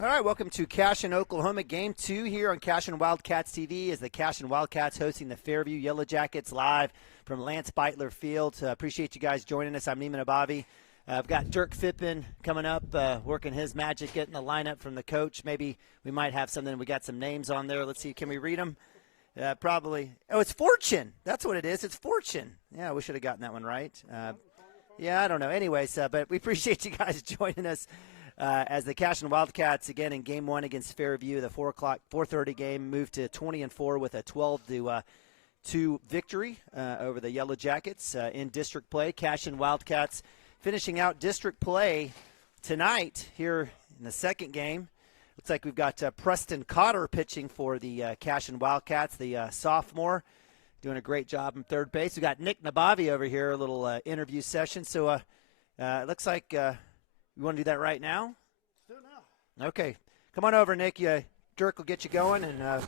All right, welcome to Cashion, Oklahoma. Game 2 here on Cashion Wildcats TV as the Cashion Wildcats hosting the Fairview Yellow Jackets live from Lance Beitler Field. Appreciate you guys joining us. I'm Neiman Abavi. I've got Dirk Phippen coming up, working his magic, getting the lineup from the coach. Maybe we might have something. We got some names on there. Let's see. Can we read them? Probably. Oh, it's Fortune. That's what it is. It's Fortune. Yeah, we should have gotten that one right. Yeah, I don't know. Anyways, but we appreciate you guys joining us. As the Cashion Wildcats, again, in Game 1 against Fairview, the 4:30 game moved to 20-4 with a 12-2 victory over the Yellow Jackets in district play. Cashion Wildcats finishing out district play tonight here in the second game. Looks like we've got Preston Cotter pitching for the Cashion Wildcats, the sophomore, doing a great job in third base. We got Nick Nabavi over here, a little interview session. So it looks like you want to do that right now? Let's do it now. Okay. Come on over, Nick. Dirk will get you going. And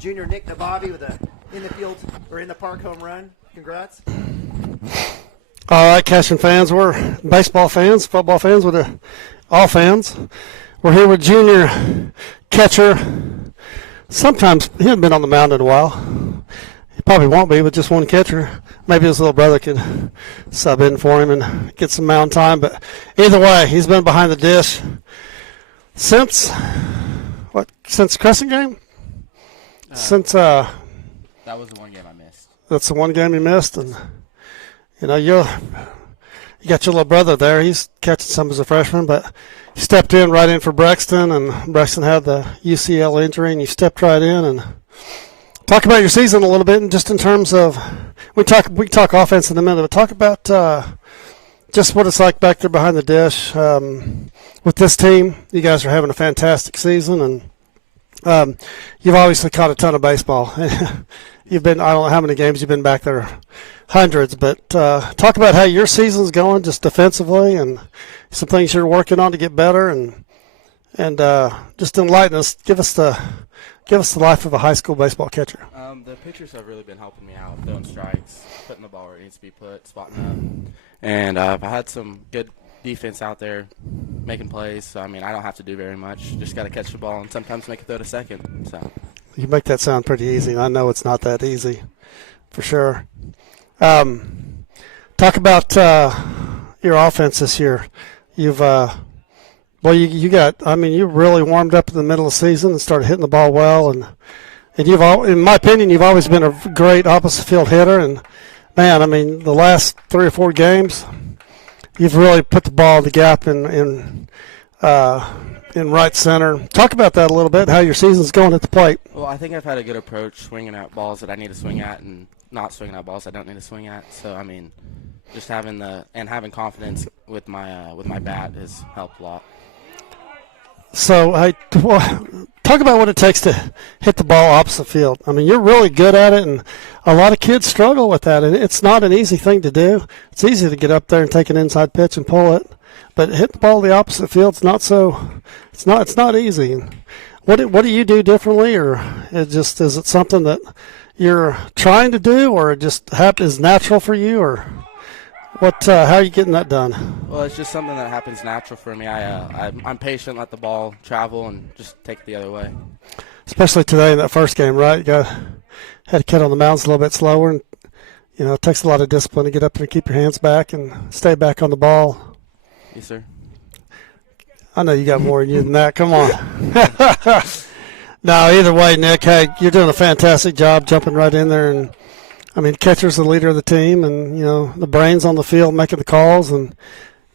junior Nick Nabavi with a in-the-field or in-the-park home run. Congrats. All right, Cashion fans. We're baseball fans, football fans, all fans. We're here with junior catcher. Sometimes he hasn't been on the mound in a while. He probably won't be, but just one catcher. Maybe his little brother could sub in for him and get some mound time. But either way, he's been behind the dish since the Crescent game? That was the one game I missed. That's the one game you missed. And, you know, you got your little brother there. He's catching some as a freshman, but you stepped right in for Braxton, and Braxton had the UCL injury, and you stepped right in. And talk about your season a little bit, and just in terms of we talk offense in a minute, but talk about just what it's like back there behind the dish with this team. You guys are having a fantastic season, and you've obviously caught a ton of baseball. You've been, I don't know how many games you've been back there, hundreds, but talk about how your season's going just defensively and some things you're working on to get better, and just enlighten us. Give us the life of a high school baseball catcher. The pitchers have really been helping me out, throwing strikes, putting the ball where it needs to be put, spotting up. And I've had some good defense out there making plays. So, I mean, I don't have to do very much. Just got to catch the ball and sometimes make it throw to second. So You make that sound pretty easy, and I know it's not that easy for sure. Talk about your offense this year. You've you really warmed up in the middle of the season and started hitting the ball well, and in my opinion, you've always been a great opposite field hitter. And man, I mean, the last 3 or 4 games, you've really put the ball in the gap in right center. Talk about that a little bit. How your season's going at the plate. Well, I think I've had a good approach, swinging at balls that I need to swing at, and not swinging at balls I don't need to swing at. So, I mean, just having confidence with my bat has helped a lot. So, talk about what it takes to hit the ball opposite field. I mean, you're really good at it, and a lot of kids struggle with that, and it's not an easy thing to do. It's easy to get up there and take an inside pitch and pull it, but hit the ball the opposite field, it's not easy. What do you do differently, or is it something that you're trying to do, or it just is natural for you, or how are you getting that done? Well, it's just something that happens natural for me. I'm patient, let the ball travel, and just take it the other way. Especially today in that first game, right? You had a kid on the mounds a little bit slower, and it takes a lot of discipline to get up there and keep your hands back and stay back on the ball. Yes, sir. I know you got more in you than that. Come on. No, either way, Nick, hey, you're doing a fantastic job jumping right in there, and I mean, catcher's the leader of the team, and, the brains on the field making the calls and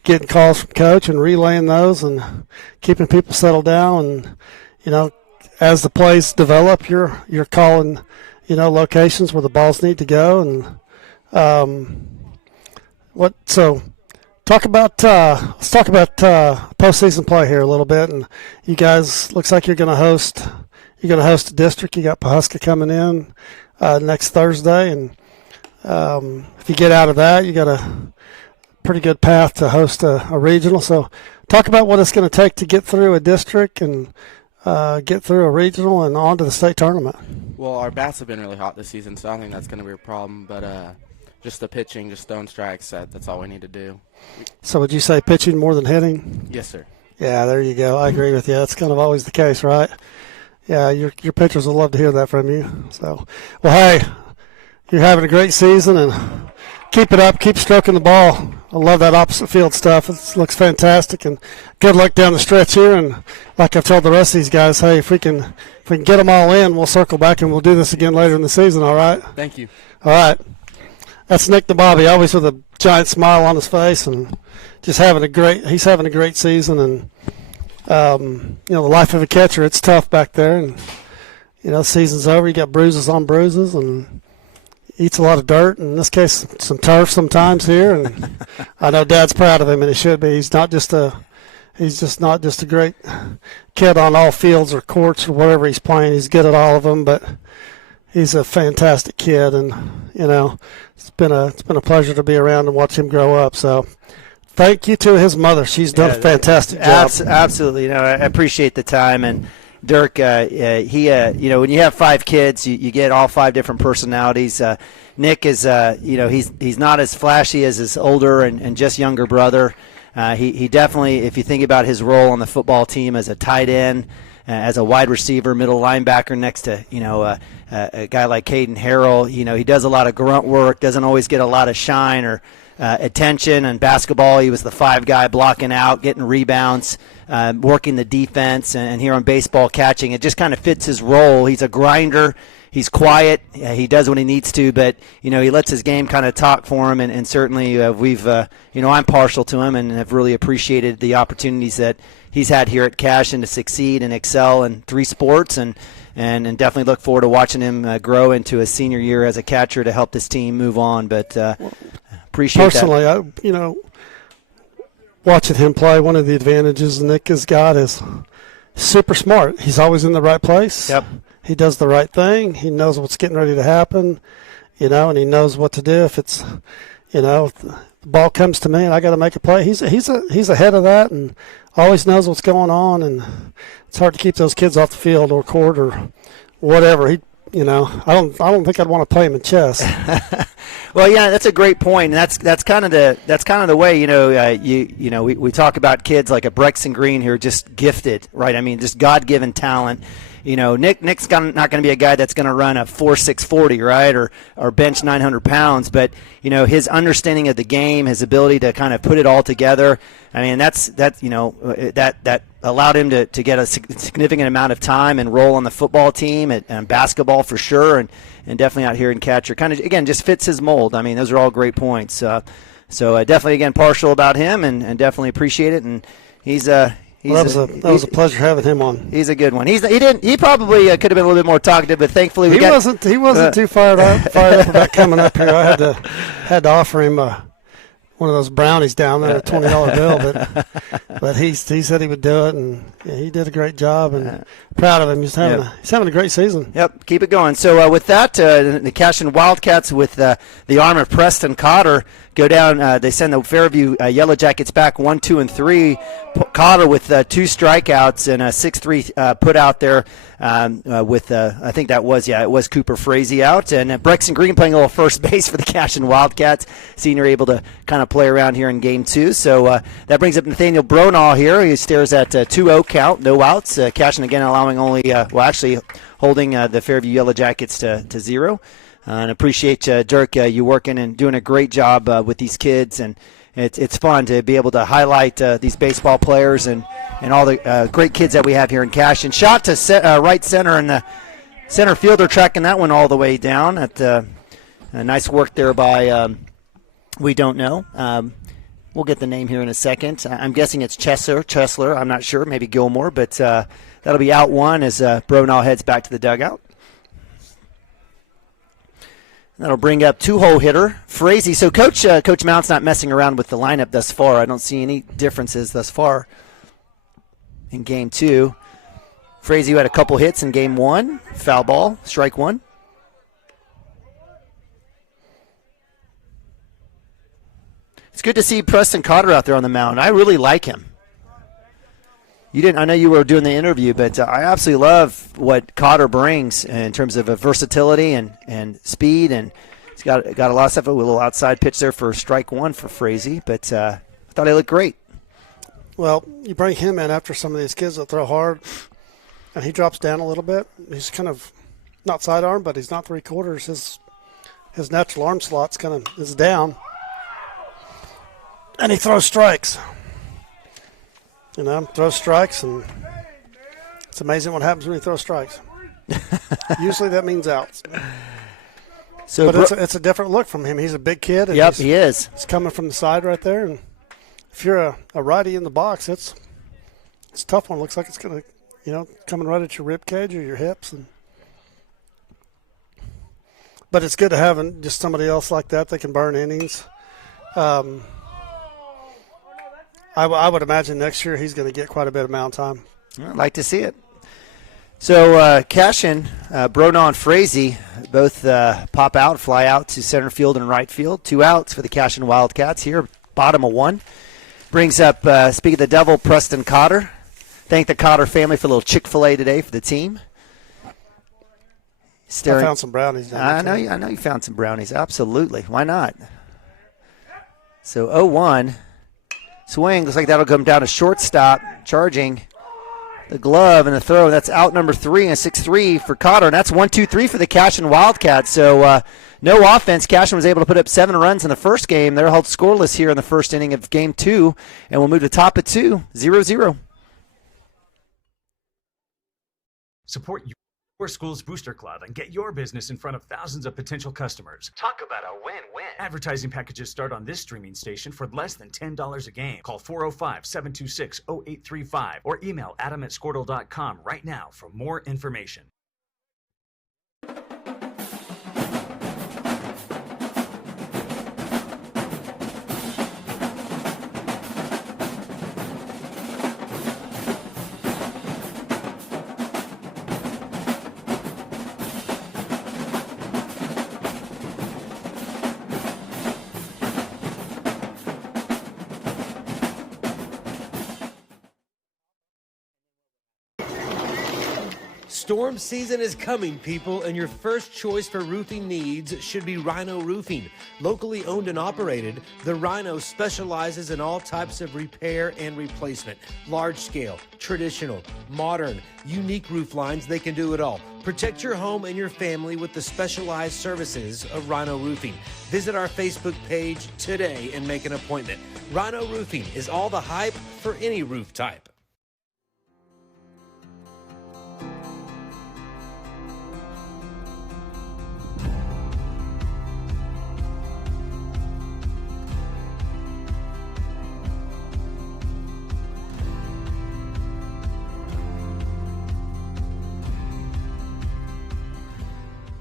getting calls from coach and relaying those and keeping people settled down. And, as the plays develop, you're calling, locations where the balls need to go. And let's talk about postseason play here a little bit. And you guys, looks like you're going to host a district. You got Pawhuska coming in next Thursday, and if you get out of that, you got a pretty good path to host a regional. So talk about what it's going to take to get through a district and get through a regional and on to the state tournament. Well, our bats have been really hot this season, so I don't think that's going to be a problem. But just the pitching, just throwing strikes, that's all we need to do. So would you say pitching more than hitting? Yes, sir. Yeah, there you go. I agree with you. That's kind of always the case, right? Yeah, your pitchers will love to hear that from you. So, well, hey, you're having a great season, and keep it up. Keep stroking the ball. I love that opposite field stuff. It looks fantastic, and good luck down the stretch here. And like I've told the rest of these guys, hey, if we can get them all in, we'll circle back and we'll do this again later in the season. All right? Thank you. All right. That's Nick DeBobby, always with a giant smile on his face, and just he's having a great season. And the life of a catcher, it's tough back there. And the season's over. You got bruises on bruises, and eats a lot of dirt. In this case, some turf sometimes here. And I know Dad's proud of him, and he should be. He's not just a great kid on all fields or courts or whatever he's playing. He's good at all of them, but he's a fantastic kid, and it's been a pleasure to be around and watch him grow up. So thank you to his mother. She's done a fantastic job. Absolutely. I appreciate the time. And Dirk, he when you have 5 kids, you get all 5 different personalities. Nick is he's not as flashy as his older and just younger brother. He definitely, if you think about his role on the football team as a tight end, as a wide receiver, middle linebacker next to a guy like Caden Harrell, he does a lot of grunt work, doesn't always get a lot of shine or attention. In basketball, he was the 5 guy blocking out, getting rebounds, working the defense, and here on baseball, catching. It just kind of fits his role. He's a grinder. He's quiet. He does what he needs to, but he lets his game kind of talk for him. And certainly I'm partial to him and have really appreciated the opportunities that he's had here at Cashion to succeed and excel in 3 sports, and definitely look forward to watching him grow into a senior year as a catcher to help this team move on. But appreciate personally, that. Personally, watching him play, one of the advantages Nick has got is super smart. He's always in the right place. Yep. He does the right thing. He knows what's getting ready to happen, and he knows what to do if it's, if the ball comes to me and I got to make a play. He's ahead of that and always knows what's going on. And it's hard to keep those kids off the field or court or whatever. I don't think I'd want to play him in chess. Well, yeah, that's a great point, and that's kind of the way we talk about kids like a Brexton Green who are just gifted, right? I mean, just God-given talent. Nick's not going to be a guy that's going to run a 4.6 40, right, or bench 900 pounds. But his understanding of the game, his ability to kind of put it all together. I mean, that allowed him to get a significant amount of time and role on the football team and basketball for sure, and definitely out here in catcher. Kind of again just fits his mold. I mean, those are all great points. So definitely again partial about him and definitely appreciate it. And that was a pleasure having him on. He's a good one. He probably could have been a little bit more talkative, but thankfully he wasn't too fired up about coming up here. I had to offer him one of those brownies down there, a $20 bill, but he said he would do it, and he did a great job, and proud of him. He's having a great season. Yep, keep it going. So with that, the Cashion Wildcats with the arm of Preston Cotter go down. They send the Fairview Yellow Jackets back 1, 2, and 3. Cotter with 2 strikeouts and a 6-3 put out there with I think it was Cooper Frazee out, and Brexton Green playing a little first base for the Cashion Wildcats. Senior able to kind of play around here in Game 2. So that brings up Nathaniel Bronaugh here. He stares at 2-0 count, no outs. Cashion again allowing only holding the Fairview Yellow Jackets to 0. And appreciate Dirk, you working and doing a great job with these kids, and it's fun to be able to highlight these baseball players and all the great kids that we have here in Cashion. Shot to right center, and the center fielder tracking that one all the way down. Nice work there by we don't know. We'll get the name here in a second. I'm guessing it's Chesler. I'm not sure. Maybe Gilmore, but that'll be out 1 as Bronaugh heads back to the dugout. That'll bring up 2-hole hitter Frazee. So Coach Mount's not messing around with the lineup thus far. I don't see any differences thus far in Game 2. Frazee had a couple hits in Game 1. Foul ball, strike 1. It's good to see Preston Cotter out there on the mound. I really like him. I know you were doing the interview, but I absolutely love what Cotter brings in terms of versatility and speed, and he's got a lot of stuff. A little outside pitch there for strike 1 for Frazee, but I thought he looked great. Well, you bring him in after some of these kids that throw hard, and he drops down a little bit. He's kind of not sidearm, but he's not three-quarters. His natural arm slot's kind of is down, and he throws strikes. Throws strikes, and it's amazing what happens when he throws strikes. Usually that means outs. So, but it's a different look from him. He's a big kid. And yep, he is. He's coming from the side right there, and if you're a righty in the box, it's a tough one. It looks like it's going to, coming right at your rib cage or your hips. But it's good to have just somebody else like that can burn innings. I would imagine next year he's going to get quite a bit of mound time. I'd like to see it. So Cashion, Bronaugh, and Frazee both pop out, fly out to center field and right field. 2 outs for the Cashion Wildcats here, bottom of 1. Brings up, speaking of the devil, Preston Cotter. Thank the Cotter family for a little Chick-fil-A today for the team. I found some brownies. I know you found some brownies. Absolutely. Why not? So 0-1. Swing. Looks like that'll come down to shortstop. Charging the glove and the throw. That's out number 3 and 6-3 for Cotter. And that's 1-2-3 for the Cashion Wildcats. So no offense. Cashion was able to put up 7 runs in the first game. They're held scoreless here in the first inning of game 2. And we'll move to top of 2, 0-0. Support your school's booster club and get your business in front of thousands of potential customers. Talk about a win-win. Advertising packages start on this streaming station for less than $10 a game. Call 405-726-0835 or email adam@squirtle.com right now for more information. Storm season is coming, people, and your first choice for roofing needs should be Rhino Roofing. Locally owned and operated, the Rhino specializes in all types of repair and replacement. Large scale, traditional, modern, unique roof lines, they can do it all. Protect your home and your family with the specialized services of Rhino Roofing. Visit our Facebook page today and make an appointment. Rhino Roofing is all the hype for any roof type.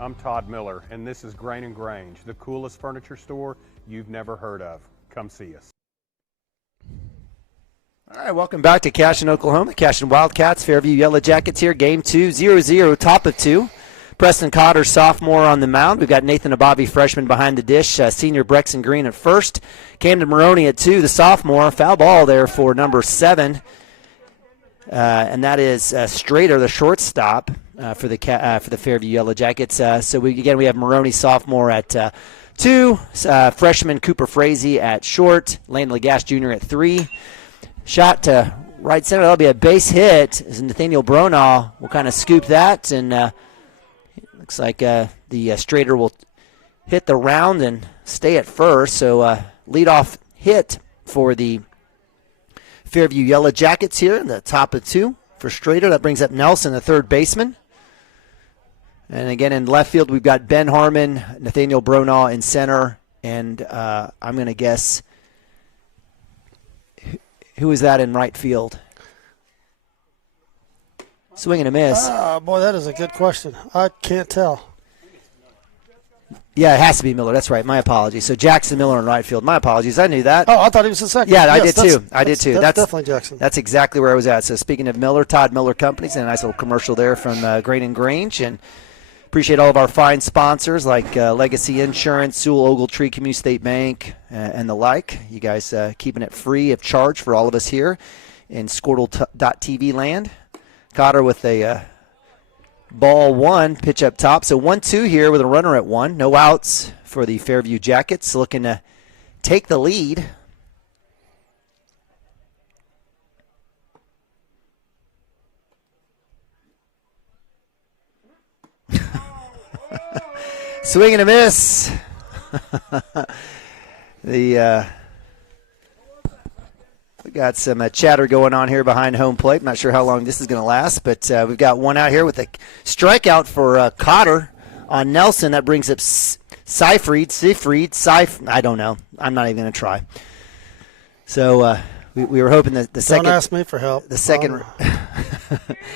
I'm Todd Miller, and this is Grain & Grange, the coolest furniture store you've never heard of. Come see us. All right, welcome back to Cashion, Oklahoma. Cashion Wildcats, Fairview Yellow Jackets here. Game 2, 0-0, top of 2. Preston Cotter, sophomore on the mound. We've got Nathan Abavi, freshman, behind the dish. Senior Brexton Green at first. Camden Maroney at 2, the sophomore. Foul ball there for number 7. And that is Strader, the shortstop. For the Fairview Yellow Jackets. So we have Maroney, sophomore, at 2. Freshman Cooper Frazee at short. Lane Lagasse Jr. at 3. Shot to right center. That'll be a base hit. As Nathaniel Bronaugh will kind of scoop that. And looks like the Strader will hit the round and stay at first. So leadoff hit for the Fairview Yellow Jackets here in the top of 2 for Strader. That brings up Nelson, the third baseman. And again, in left field, we've got Ben Harmon, Nathaniel Bronaugh in center, and I'm going to guess, who is that in right field? Swing and a miss. Boy, that is a good question. I can't tell. Yeah, it has to be Miller. That's right. My apologies. So Jackson Miller in right field. My apologies. I knew that. Oh, I thought he was the second. Yeah, yes, I did too. That's definitely Jackson. That's exactly where I was at. So speaking of Miller, Todd Miller Companies, and a nice little commercial there from Grain & Grange. And appreciate all of our fine sponsors like Legacy Insurance, Sewell Ogletree Community State Bank, and the like. You guys keeping it free of charge for all of us here in Squirtle.tv land. Cotter with a ball 1, pitch up top. So 1-2 here with a runner at 1. No outs for the Fairview Jackets, looking to take the lead. Swing and a miss. We got some chatter going on here behind home plate. I'm not sure how long this is going to last, but we've got one out here with a strikeout for Cotter on Nelson. That brings up Seifried. I don't know. I'm not even going to try. So we were hoping that the second. Don't ask me for help. The second.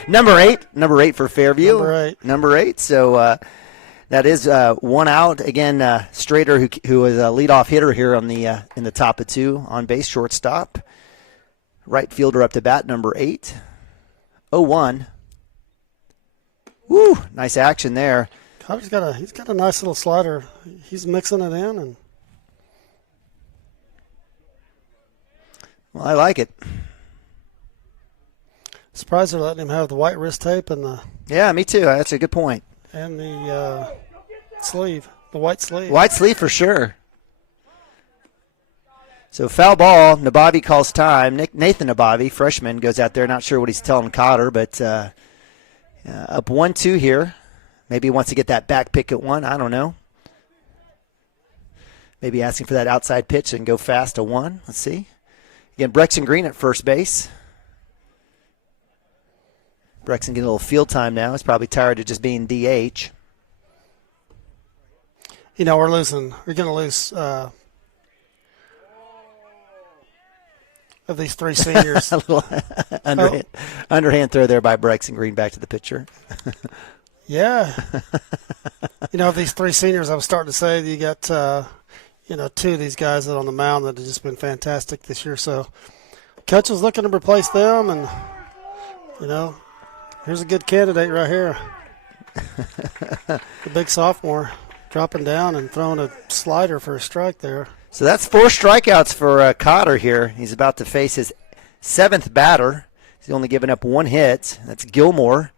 Number eight for Fairview. Number eight. So that is one out. Again, Strader, who was a leadoff hitter here on the in the top of two, on base, shortstop. Right fielder up to bat, number 8. 0-1. Woo, nice action there. Cotter's got a nice little slider. He's mixing it in, and well, I like it. Surprised they're letting him have the white wrist tape and the. Yeah, me too. That's a good point. And the sleeve, the white sleeve. White sleeve for sure. So foul ball. Nabavi calls time. Nathan Nabavi, freshman, goes out there. Not sure what he's telling Cotter, but up 1-2 here. Maybe he wants to get that back pick at 1. I don't know. Maybe asking for that outside pitch and go fast to 1. Let's see. Again, Brexton Green at first base. Brexton getting a little field time now. He's probably tired of just being DH. You know, we're going to lose of these 3 seniors. A little underhand throw there by Brexton Green back to the pitcher. Yeah. You know, of these 3 seniors, I was starting to say that you got, 2 of these guys that on the mound that have just been fantastic this year. So Coach is looking to replace them, and, here's a good candidate right here. The big sophomore dropping down and throwing a slider for a strike there. So that's 4 strikeouts for Cotter here. He's about to face his 7th batter. He's only given up 1 hit. That's Gilmore.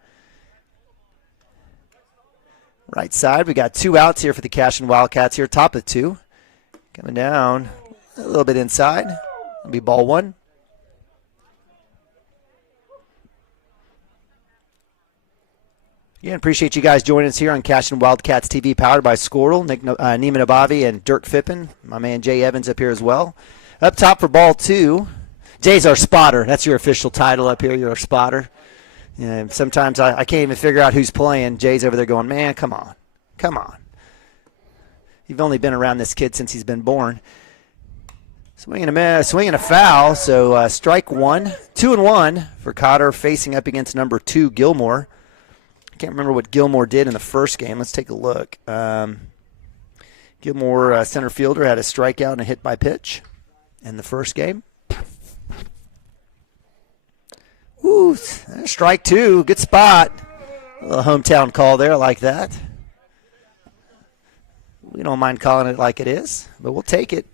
Right side, we got 2 outs here for the Cashion Wildcats here, top of 2. Coming down a little bit inside. It'll be ball 1. Again, appreciate you guys joining us here on Cashion Wildcats TV, powered by Squirrel. Neiman Abavi and Dirk Fippen. My man Jay Evans up here as well. Up top for ball 2. Jay's our spotter. That's your official title up here. You're our spotter. Sometimes I can't even figure out who's playing. Jay's over there going, man, come on. You've only been around this kid since he's been born. Swinging a foul, so strike 1. 2-1 for Cotter, facing up against number 2, Gilmore. I can't remember what Gilmore did in the first game. Let's take a look. Gilmore, center fielder, had a strikeout and a hit by pitch in the first game. Ooh, strike 2. Good spot. A little hometown call there. I like that. We don't mind calling it like it is, but we'll take it.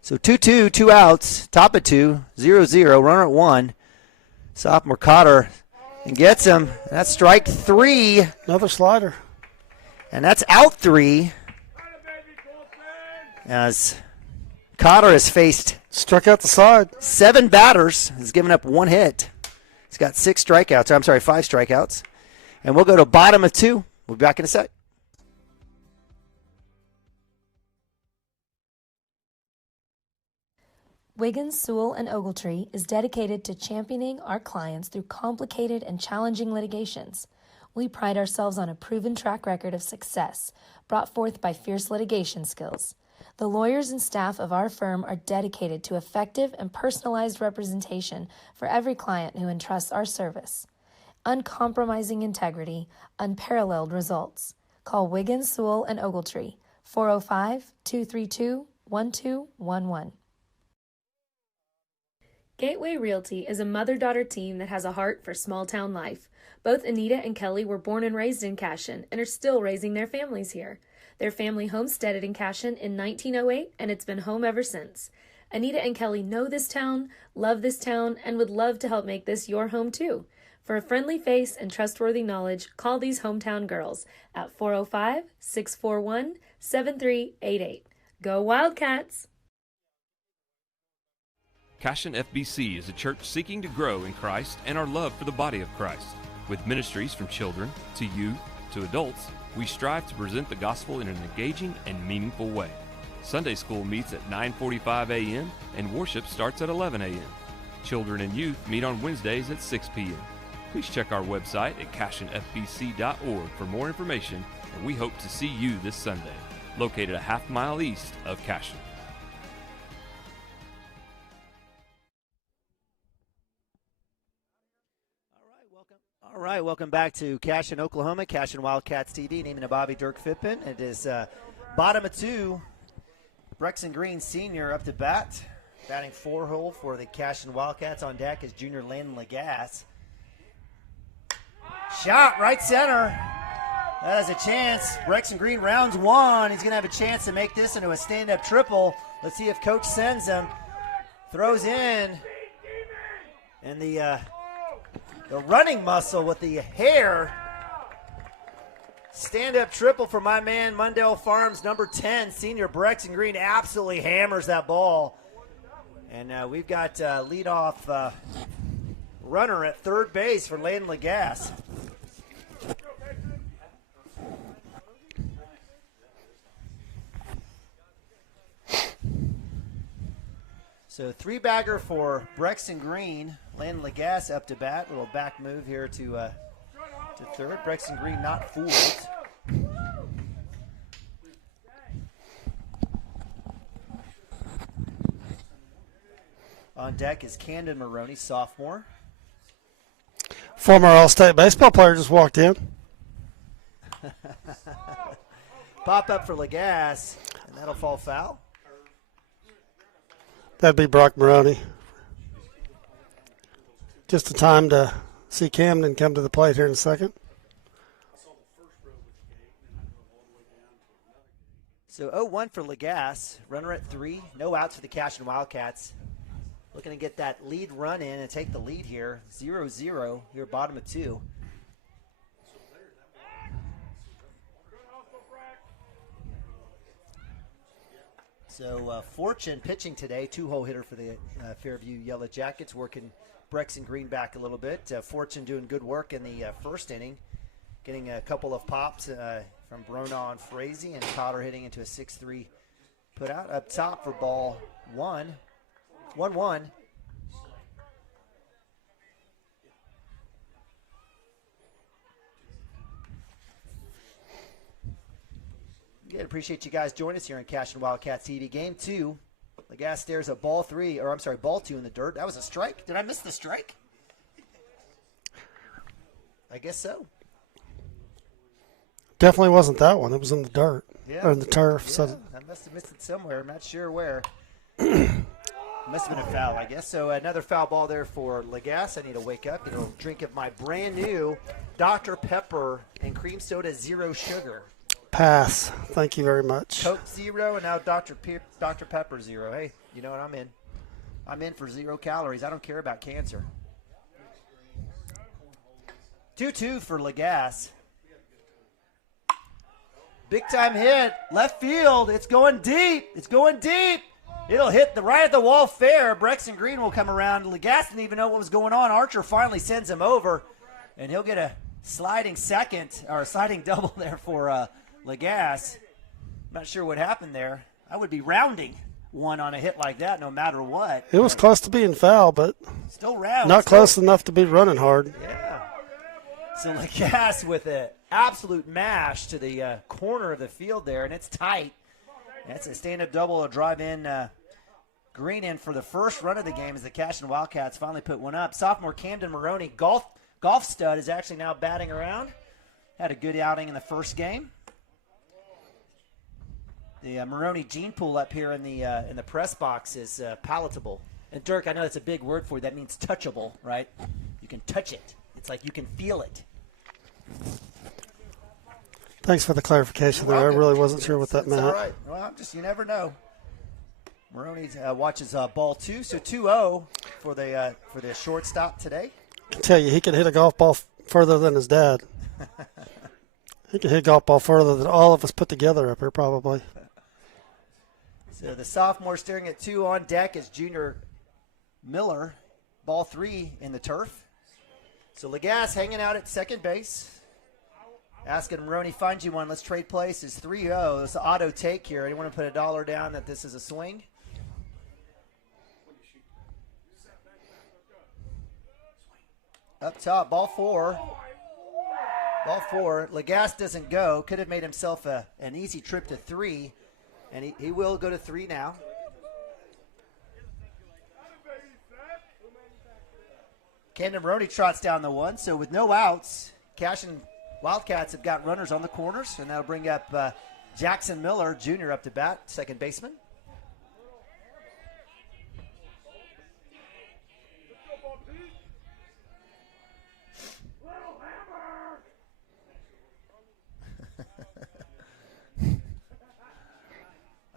So 2-2, 2 outs, top of 2, 0-0, runner at 1. Sophomore Cotter and gets him. That's strike 3. Another slider. And that's out 3. As Cotter has faced struck out the side. 7 batters, has given up 1 hit. He's got 5 strikeouts. And we'll go to bottom of 2. We'll be back in a sec. Wiggins, Sewell, and Ogletree is dedicated to championing our clients through complicated and challenging litigations. We pride ourselves on a proven track record of success brought forth by fierce litigation skills. The lawyers and staff of our firm are dedicated to effective and personalized representation for every client who entrusts our service. Uncompromising integrity, unparalleled results. Call Wiggins, Sewell, and Ogletree, 405-232-1211. Gateway Realty is a mother-daughter team that has a heart for small-town life. Both Anita and Kelly were born and raised in Cashion and are still raising their families here. Their family homesteaded in Cashion in 1908, and it's been home ever since. Anita and Kelly know this town, love this town, and would love to help make this your home too. For a friendly face and trustworthy knowledge, call these hometown girls at 405-641-7388. Go Wildcats! Cashion FBC is a church seeking to grow in Christ and our love for the body of Christ. With ministries from children to youth to adults, We strive to present the gospel in an engaging and meaningful way. Sunday school meets at 9:45 a.m. and worship starts at 11 a.m. Children and youth meet on Wednesdays at 6 p.m. Please check our website at cashionfbc.org for more information, and we hope to see you this Sunday, located a half-mile east of Cashion. All right, welcome back to Cashion, Oklahoma, Cashion Wildcats TV. Neiman and Bobby, Dirk Fippen. It is bottom of 2. Brexton Green Sr. up to bat. Batting 4-hole for the Cashion Wildcats. On deck is junior Landon Lagasse. Shot right center. That has a chance. Brexton Green rounds 1. He's going to have a chance to make this into a stand-up triple. Let's see if coach sends him. Throws in. And the running muscle with the hair. Stand-up triple for my man, Mundell Farms, number 10, senior Brexton Green. Absolutely hammers that ball. And we've got leadoff runner at third base for Landon Lagasse. So 3-bagger for Brexton Green. Landon Lagasse up to bat. Little back move here to third. Brexton Green not fooled. On deck is Camden Maroney, sophomore. Former All-State baseball player just walked in. Pop up for Lagasse, and that'll fall foul. That'd be Brock Maroney. Just a time to see Camden come to the plate here in a second. So 0-1 for Lagasse. Runner at 3. No outs for the Cashion Wildcats. Looking to get that lead run in and take the lead here. 0-0 here, bottom of 2. So Fortune pitching today, 2-hole hitter for the Fairview Yellow Jackets, working Brexton Green back a little bit. Fortune doing good work in the first inning, getting a couple of pops from Brona and Frazee, and Cotter hitting into a 6-3 put out. Up top for ball 1. 1-1. Again, appreciate you guys joining us here in Cashion Wildcats TV. Game 2. Lagasse stares at ball 2 in the dirt. That was a strike. Did I miss the strike? I guess so. Definitely wasn't that one. It was in the dirt. Yeah. Or in the turf. Yeah, So I must have missed it somewhere. I'm not sure where. Must have been a foul, I guess. So another foul ball there for Lagasse. I need to wake up, get a drink of my brand new Dr. Pepper and cream soda, 0 sugar. pass. Thank you very much. Coke 0 and now Dr. Pepper 0. Hey, you know what I'm in? I'm in for 0 calories. I don't care about cancer. 2-2 for Lagasse. Big time hit. Left field. It's going deep. It's going deep. It'll hit the right at the wall fair. Brexton Green will come around. Lagasse didn't even know what was going on. Archer finally sends him over, and he'll get a sliding second or a sliding double there for Lagasse. Not sure what happened there. I would be rounding one on a hit like that no matter what. It was close to being foul, but still round. not close enough to be running hard. Yeah. So Lagasse with an absolute mash to the corner of the field there, and it's tight. That's a stand-up double to drive in Green in for the first run of the game as the Cashion Wildcats finally put one up. Sophomore Camden Maroney, golf stud, is actually now batting around. Had a good outing in the first game. The Maroney gene pool up here in the press box is palatable. And Dirk, I know that's a big word for you. That means touchable, right? You can touch it. It's like you can feel it. Thanks for the clarification there. I really wasn't sure what that meant. All right. Well, you never know. Maroney watches ball 2, so 2-0 for the shortstop today. I can tell you, he can hit a golf ball further than his dad. He can hit a golf ball further than all of us put together up here, probably. So the sophomore staring at 2 on deck is junior Miller. Ball 3 in the turf. So Lagasse hanging out at second base. Asking Maroney, find you one. Let's trade places. 3-0. It's an auto take here. Anyone want to put $1 down that this is a swing? Up top, ball 4. Ball 4. Lagasse doesn't go. Could have made himself an easy trip to 3. And he will go to 3 now. Camden Maroney trots down the 1. So with no outs, Cashion Wildcats have got runners on the corners. And that'll bring up Jackson Miller, Jr. up to bat, second baseman.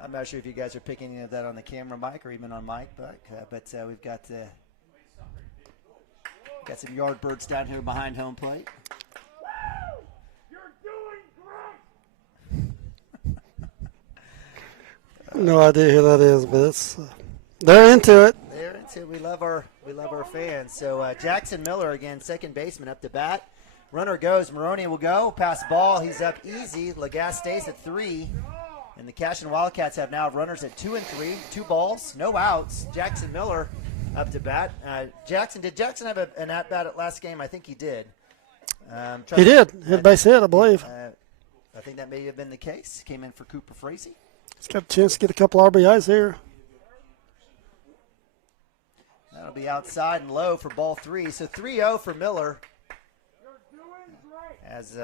I'm not sure if you guys are picking any of that on the camera mic or even on mic, but we've got some yard birds down here behind home plate. You're doing great. No idea who that is, but they're into it. They're into it. We love our fans. So Jackson Miller again, second baseman up to bat. Runner goes. Maroney will go. Pass ball. He's up easy. Lagasse stays at 3. And the Cashion Wildcats have now runners at 2 and 3, 2 balls, no outs. Jackson Miller up to bat. Did Jackson have an at-bat at last game? I think he did. He did. Hit a base hit, I believe. I think that may have been the case. Came in for Cooper Frazee. He's got a chance to get a couple RBIs here. That'll be outside and low for ball 3. So 3-0 for Miller. As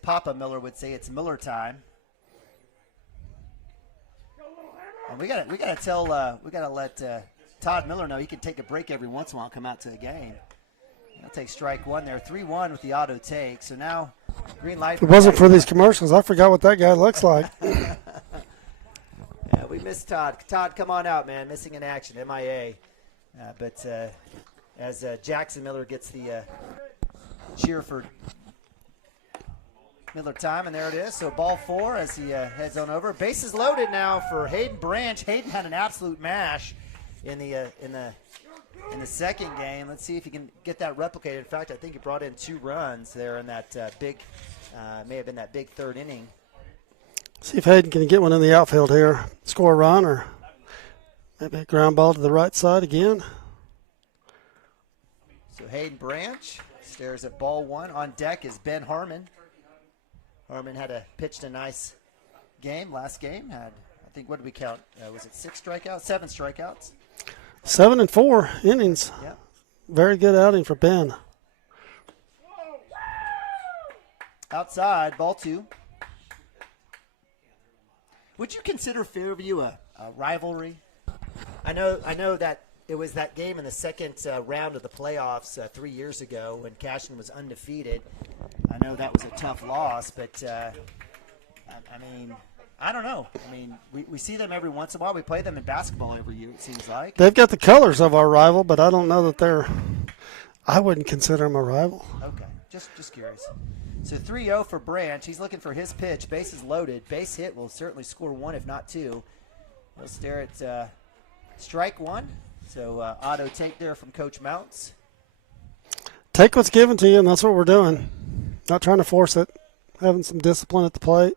Papa Miller would say, it's Miller time. And we gotta let Todd Miller know he can take a break every once in a while and come out to a game. He'll take strike 1 there. 3-1 with the auto take. So now green light. If it wasn't for these commercials, I forgot what that guy looks like. Yeah, we missed Todd. Todd, come on out, man. Missing in action, MIA. But as Jackson Miller gets the cheer for Miller time, and there it is. So ball 4 as he heads on over. Bases loaded now for Hayden Branch. Hayden had an absolute mash in the second game. Let's see if he can get that replicated. In fact, I think he brought in 2 runs there in that may have been that big third inning. See if Hayden can get one in the outfield here, score a run, or maybe a ground ball to the right side again. So Hayden Branch stares at ball 1. On deck is Ben Harmon. Harmon pitched a nice game last game. I think, what did we count? Was it 6 strikeouts? 7 strikeouts. 7 and 4 innings. Yeah. Very good outing for Ben. Outside, ball 2. Would you consider Fairview a rivalry? I know that it was that game in the second round of the playoffs 3 years ago when Cashion was undefeated. I know that was a tough loss, but I mean, I don't know. I mean, we see them every once in a while. We play them in basketball every year, it seems like. They've got the colors of our rival, but I don't know that I wouldn't consider them a rival. Okay, just curious. So 3-0 for Branch. He's looking for his pitch. Bases loaded. Base hit will certainly score 1, if not 2. He'll stare at strike 1. So auto take there from Coach Mounts. Take what's given to you, and that's what we're doing. Not trying to force it. Having some discipline at the plate.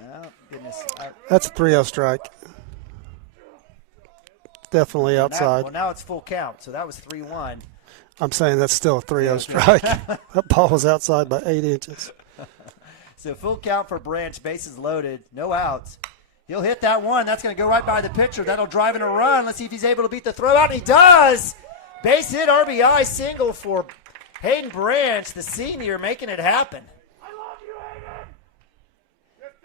Oh, goodness. That's a 3-0 strike. Definitely outside. Now it's full count, so that was 3-1. I'm saying that's still a 3-0 strike. That ball was outside by 8 inches. So full count for Branch. Bases loaded. No outs. He'll hit that one. That's going to go right by the pitcher. That'll drive in a run. Let's see if he's able to beat the throw out. And he does. Base hit, RBI single for Hayden Branch, the senior, making it happen. I love you,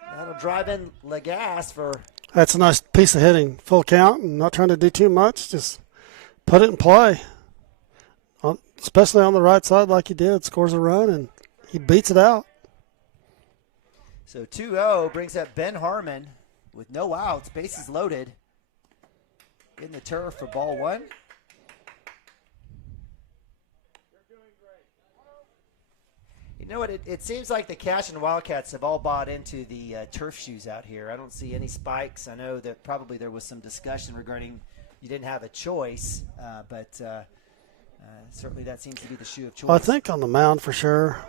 Hayden. That'll drive in Lagasse for. That's a nice piece of hitting. Full count and not trying to do too much. Just put it in play. Especially on the right side like he did. Scores a run and he beats it out. So 2-0 brings up Ben Harmon with no outs. Bases loaded. In the turf for ball 1. You know what? It seems like the Cashion Wildcats have all bought into the turf shoes out here. I don't see any spikes. I know that probably there was some discussion regarding you didn't have a choice, but Certainly that seems to be the shoe of choice. Well, I think on the mound for sure.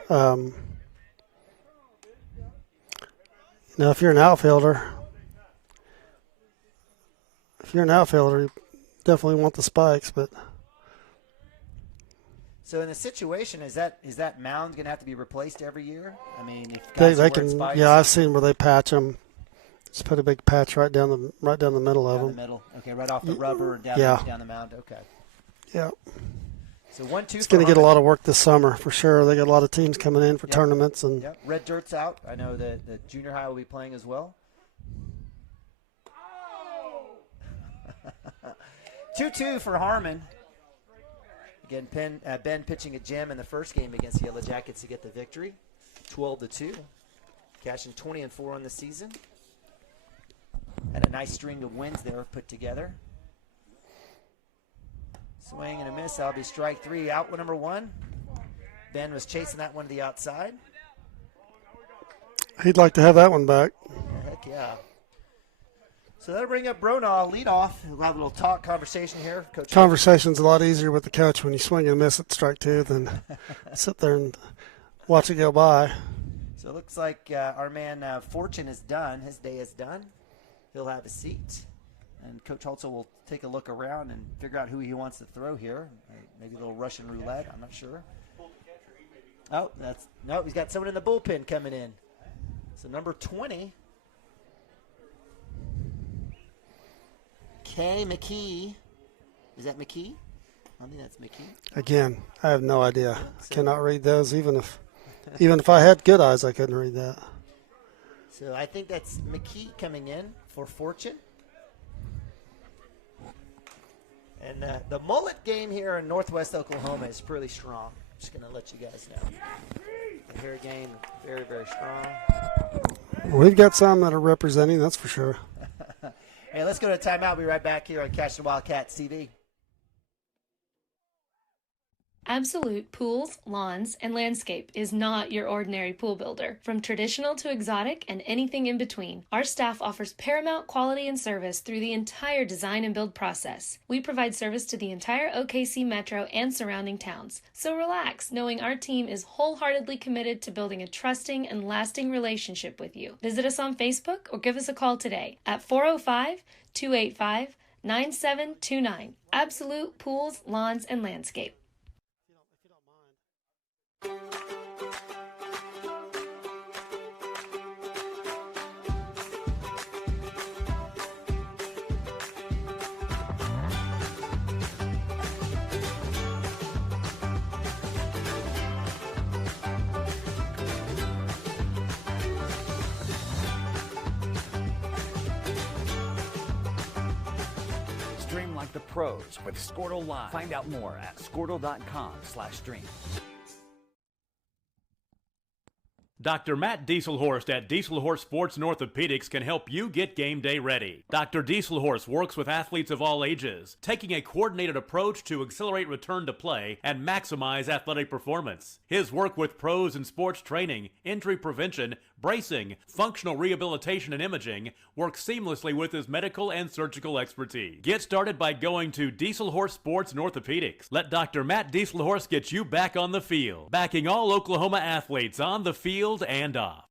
If you're an outfielder, you definitely want the spikes. But so in the situation, is that mound going to have to be replaced every year? I mean, if they guys can. spikes, Yeah, I've seen where they patch them. Just put a big patch right down the middle of down them. the middle. Okay, right off the rubber and down the mound. Okay. Yeah. So 1-2. It's going to get a lot of work this summer for sure. They got a lot of teams coming in for tournaments and. Yep. Red Dirt's out. I know that the junior high will be playing as well. 2-2 for Harmon. Again, Ben pitching at Jim in the first game against the Yellow Jackets to get the victory. 12-2. Cashion 20-4 on the season. Had a nice string of wins there put together. Swing and a miss. That'll be strike 3. Out with number 1. Ben was chasing that one to the outside. He'd like to have that one back. Heck yeah. So that'll bring up Bronaugh, leadoff. We'll have a little conversation here. Coach. Conversation's a lot easier with the coach when you swing and miss at strike 2 than sit there and watch it go by. So it looks like our man Fortune is done. His day is done. He'll have a seat. And Coach Holtzel will take a look around and figure out who he wants to throw here. Maybe a little Russian roulette. I'm not sure. Oh, he's got someone in the bullpen coming in. So number 20. Kay McKee. Is that McKee? I think that's McKee. Again, I have no idea. I cannot read those. Even if I had good eyes, I couldn't read that. So I think that's McKee coming in for Fortune. And the mullet game here in Northwest Oklahoma is pretty strong. Just going to let you guys know. The hair game, very, very strong. We've got some that are representing, that's for sure. Hey, let's go to timeout. We'll be right back here on Cashion Wildcats TV. Absolute Pools, Lawns, and Landscape is not your ordinary pool builder. From traditional to exotic and anything in between, our staff offers paramount quality and service through the entire design and build process. We provide service to the entire OKC metro and surrounding towns. So relax, knowing our team is wholeheartedly committed to building a trusting and lasting relationship with you. Visit us on Facebook or give us a call today at 405-285-9729. Absolute Pools, Lawns, and Landscape. Stream like the pros with Squirtle Live. Find out more at squirtle.com/stream. Dr. Matt Dieselhorst at Dieselhorst Sports and Orthopedics can help you get game day ready. Dr. Dieselhorst works with athletes of all ages, taking a coordinated approach to accelerate return to play and maximize athletic performance. His work with pros in sports training, injury prevention, bracing, functional rehabilitation, and imaging works seamlessly with his medical and surgical expertise. Get started by going to Dieselhorst Sports and Orthopedics. Let Dr. Matt Dieselhorst get you back on the field, backing all Oklahoma athletes on the field and off.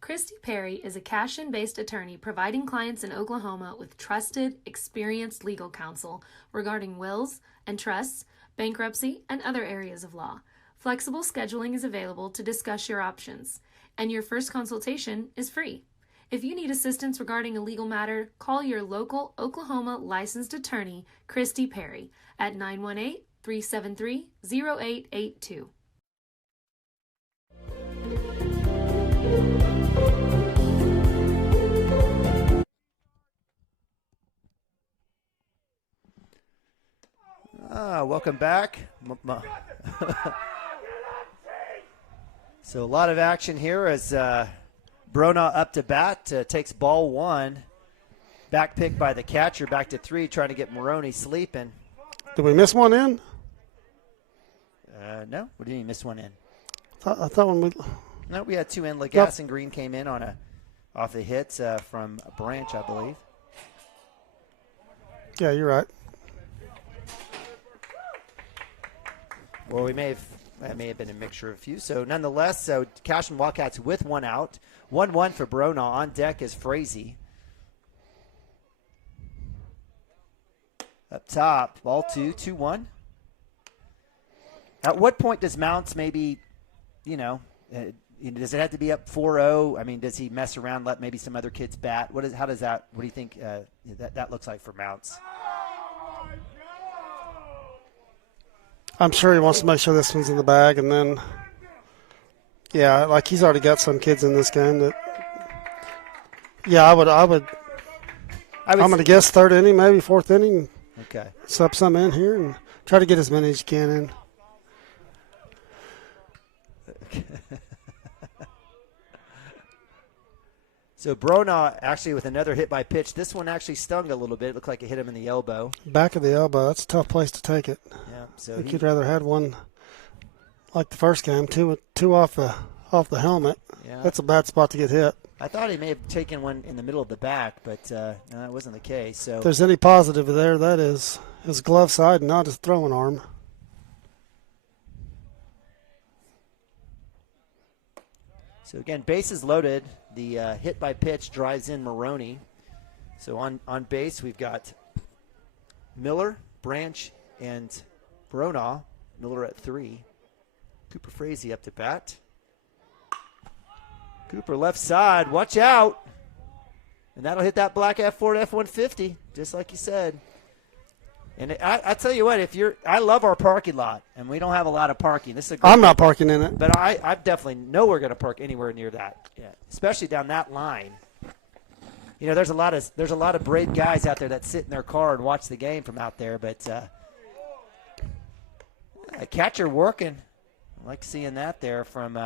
Christy Perry is a Cashion-based attorney providing clients in Oklahoma with trusted, experienced legal counsel regarding wills and trusts, bankruptcy, and other areas of law. Flexible scheduling is available to discuss your options, and your first consultation is free. If you need assistance regarding a legal matter, call your local Oklahoma licensed attorney, Christy Perry, at 918-373-0882. Welcome back. So a lot of action here as Bronaugh up to bat, takes ball 1. Back pick by the catcher, back to 3, trying to get Maroney sleeping. Did we miss one in? No. What do you mean miss one in? I thought when we... No, we had 2 in. Lagasse and Green came in off the hits from Branch, I believe. Yeah, you're right. Or that may have been a mixture of a few. So nonetheless, so Cashion Wildcats with one out. 1-1 for Brona. On deck is Frazee. Up top, ball 2-1. At what point does Mounts maybe, does it have to be up 4-0? I mean, does he mess around, let maybe some other kids bat? What do you think that looks like for Mounts? I'm sure he wants to make sure this one's in the bag, and then, like he's already got some kids in this game that, I'm going to guess third inning, maybe fourth inning. Okay. Sub some in here and try to get as many as you can in. So Brona actually with another hit by pitch. This one actually stung a little bit. It looked like it hit him in the elbow. Back of the elbow. That's a tough place to take it. Yeah. So I think you'd rather had one like the first game, two off the helmet. Yeah. That's a bad spot to get hit. I thought he may have taken one in the middle of the back, but no, that wasn't the case. So if there's any positive there, that is his glove side and not his throwing arm. So again, bases loaded. The hit by pitch drives in Maroney. So on base, we've got Miller, Branch, and Brona. Miller at 3. Cooper Frazee up to bat. Cooper left side. Watch out. And that'll hit that black F4 F-150, just like you said. And I tell you what, I love our parking lot, and we don't have a lot of parking. This is a great I'm not parking in it. But I definitely know we're going to park anywhere near that. Yeah, especially down that line. There's a lot of brave guys out there that sit in their car and watch the game from out there. But a catcher working, I like seeing that there from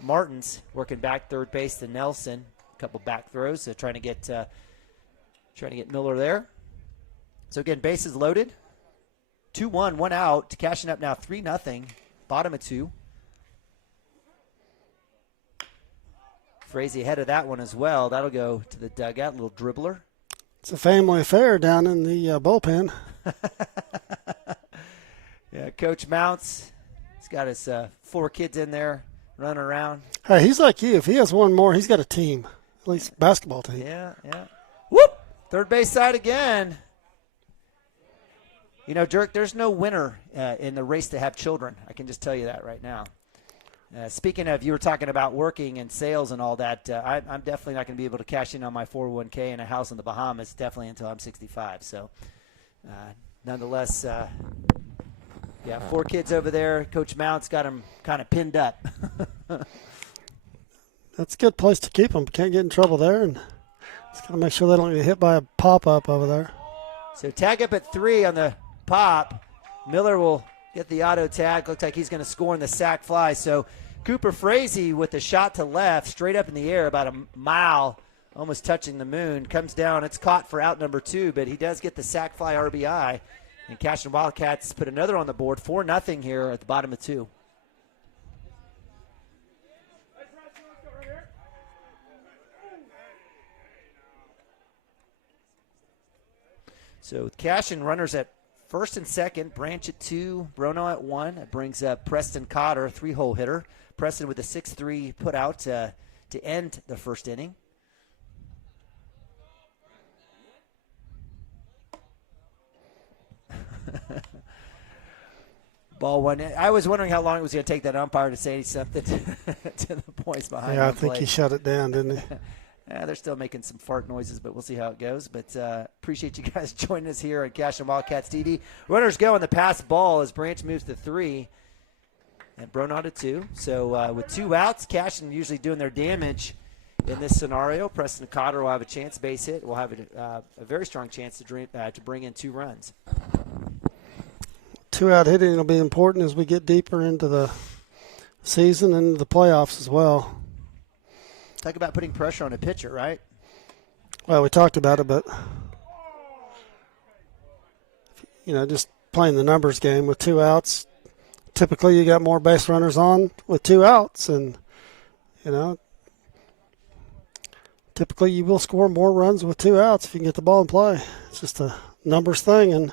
Martins working back third base to Nelson. A couple back throws, trying to get Miller there. So again, bases loaded. 2-1, 1 out. Cashion up now 3-0. Bottom of 2. Frazee ahead of that one as well. That'll go to the dugout. Little dribbler. It's a family affair down in the bullpen. Yeah, Coach Mounts. He's got his 4 kids in there running around. Hey, he's like you. If he has one more, he's got a team. At least a basketball team. Yeah. Whoop! Third base side again. Dirk, there's no winner in the race to have children. I can just tell you that right now. Speaking of, you were talking about working and sales and all that. I'm definitely not going to be able to cash in on my 401k and a house in the Bahamas, definitely until I'm 65. So, nonetheless, 4 kids over there. Coach Mounts got them kind of pinned up. That's a good place to keep them. Can't get in trouble there. And just got to make sure they don't get hit by a pop-up over there. So tag up at 3 on the pop. Miller will get the auto tag. Looks like he's going to score in the sac fly. So Cooper Frazee with a shot to left, straight up in the air, about a mile, almost touching the moon. Comes down. It's caught for out number 2, but he does get the sac fly RBI. And Cashion Wildcats put another on the board, 4-0 here at the bottom of 2. So with Cashion runners at first and second, Branch at 2, Brona at 1. That brings up Preston Cotter, 3-hole hitter. Preston with a 6-3 put out to end the first inning. Ball 1. I was wondering how long it was going to take that umpire to say something to the boys behind. Yeah, I think he shut it down, didn't he? Yeah, they're still making some fart noises, but we'll see how it goes. But appreciate you guys joining us here on Cashion Wildcats TV. Runners go on the pass ball as Branch moves to 3 and Brona to 2. So with 2 outs, Cashion usually doing their damage in this scenario. Preston Cotter will have a chance, base hit. We'll have a very strong chance to bring in 2 runs. 2-out hitting will be important as we get deeper into the season and the playoffs as well. Talk about putting pressure on a pitcher, right? Well, we talked about it, but, just playing the numbers game with 2 outs, typically you got more base runners on with 2 outs, and, typically you will score more runs with 2 outs if you can get the ball in play. It's just a numbers thing, and,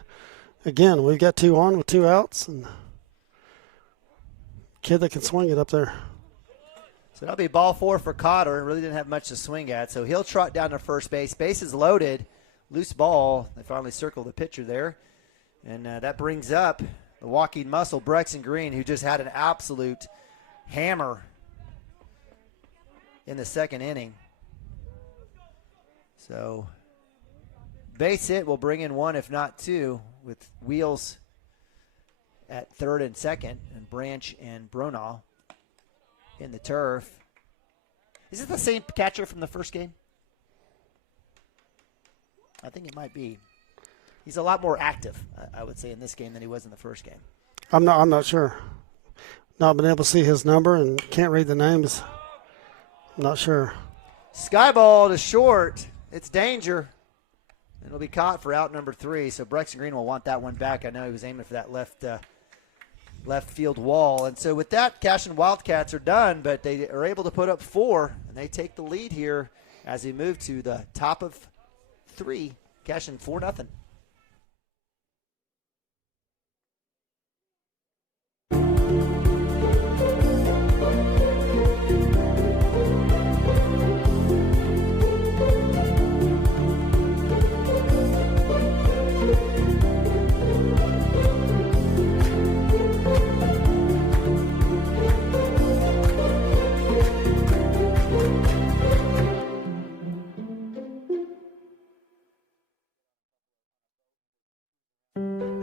again, we've got 2 on with 2 outs, and kid that can swing it up there. So that'll be ball 4 for Cotter. Really didn't have much to swing at. So he'll trot down to first base. Base is loaded. Loose ball. They finally circle the pitcher there. And that brings up the walking muscle, Braxton Green, who just had an absolute hammer in the second inning. So base hit will bring in 1, if not 2, with Wheels at third and second, and Branch and Bronaugh in the turf. Is it the same catcher from the first game? I think it might be. He's a lot more active, I would say, in this game than he was in the first game. I'm not sure. Not been able to see his number and can't read the names. I'm not sure. Sky ball to short. It's danger. It'll be caught for out number 3. So Braxton Green will want that one back. I know he was aiming for that left field wall. And so with that, Cashion Wildcats are done, but they are able to put up 4, and they take the lead here as they move to the top of 3. Cashion 4-0.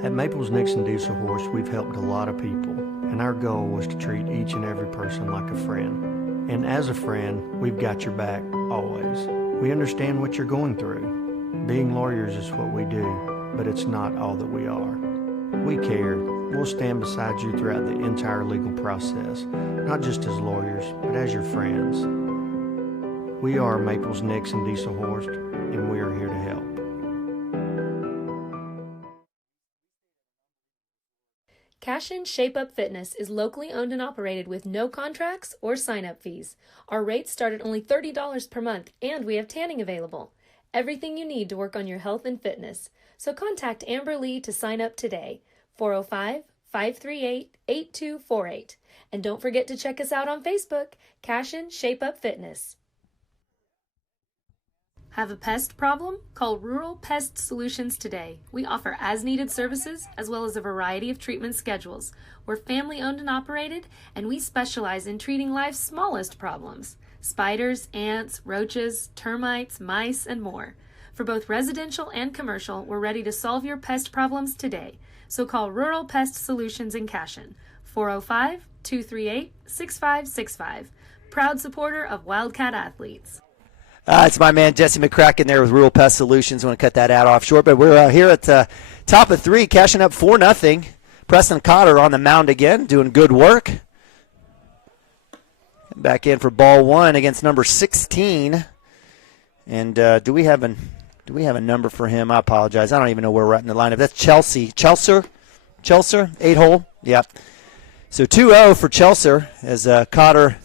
At Maples Nixon Diesel Horse, we've helped a lot of people, and our goal was to treat each and every person like a friend. And as a friend, we've got your back, always. We understand what you're going through. Being lawyers is what we do, but it's not all that we are. We care. We'll stand beside you throughout the entire legal process, not just as lawyers, but as your friends. We are Maples Nixon Diesel Horse, and we are here to help. Cashion Shape Up Fitness is locally owned and operated with no contracts or sign-up fees. Our rates start at only $30 per month, and we have tanning available. Everything you need to work on your health and fitness. So contact Amber Lee to sign up today, 405-538-8248. And don't forget to check us out on Facebook, Cashion Shape Up Fitness. Have a pest problem? Call Rural Pest Solutions today. We offer as-needed services as well as a variety of treatment schedules. We're family-owned and operated, and we specialize in treating life's smallest problems: spiders, ants, roaches, termites, mice, and more. For both residential and commercial, we're ready to solve your pest problems today. So call Rural Pest Solutions in Cashion, 405-238-6565. Proud supporter of Wildcat athletes. It's my man Jesse McCracken there with Rural Pest Solutions. I want to cut that ad off short, but we're here at the top of 3, Cashion up 4-0. Preston Cotter on the mound again, doing good work. Back in for ball 1 against number 16. And do we have a number for him? I apologize. I don't even know where we're at in the lineup. That's Chelser, 8-hole. Yep. So 2-0 for Chelser as Cotter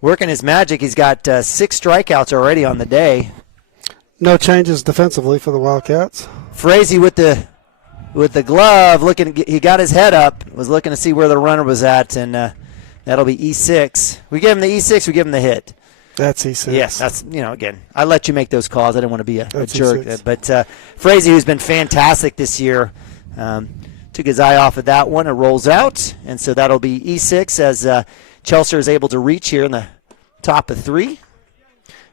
working his magic. He's got 6 strikeouts already on the day. No changes defensively for the Wildcats. Frazee with the glove, he got his head up, was looking to see where the runner was at, and that'll be E6. We give him the E6, we give him the hit. That's E6. Yes, that's, again, I let you make those calls. I didn't want to be a jerk. E6. But Frazee, who's been fantastic this year, took his eye off of that one. It rolls out, and so that'll be E6 as Chelser is able to reach here in the top of 3. It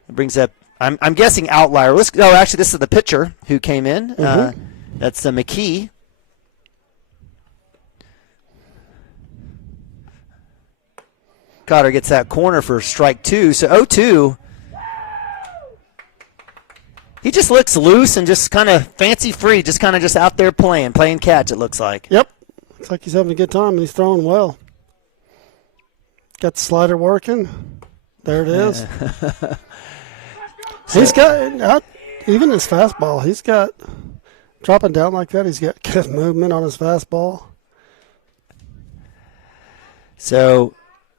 brings up, I'm guessing, outlier. Actually, this is the pitcher who came in. Mm-hmm. That's McKee. Cotter gets that corner for strike 2. So 0-2. He just looks loose and just kind of fancy free, just kind of just out there playing catch, it looks like. Yep. Looks like he's having a good time, and he's throwing well. Got the slider working. There it is. He's got, even his fastball, he's got, dropping down like that, he's got good movement on his fastball. So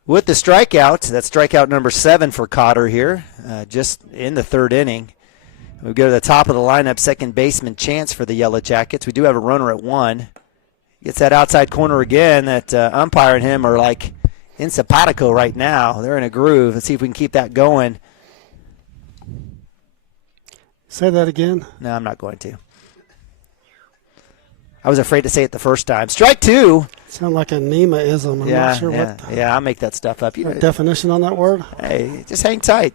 with the strikeout, that's strikeout number 7 for Cotter here, just in the 3rd inning. We go to the top of the lineup, second baseman Chance for the Yellow Jackets. We do have a runner at 1. Gets that outside corner again. That umpire and him are like in simpatico right now. They're in a groove. Let's see if we can keep that going. Say that again. No, I'm not going to. I was afraid to say it the first time. Strike two. Sound like a Nema-ism. I'm not sure what I'll make that stuff up. Definition on that word. Hey, just hang tight.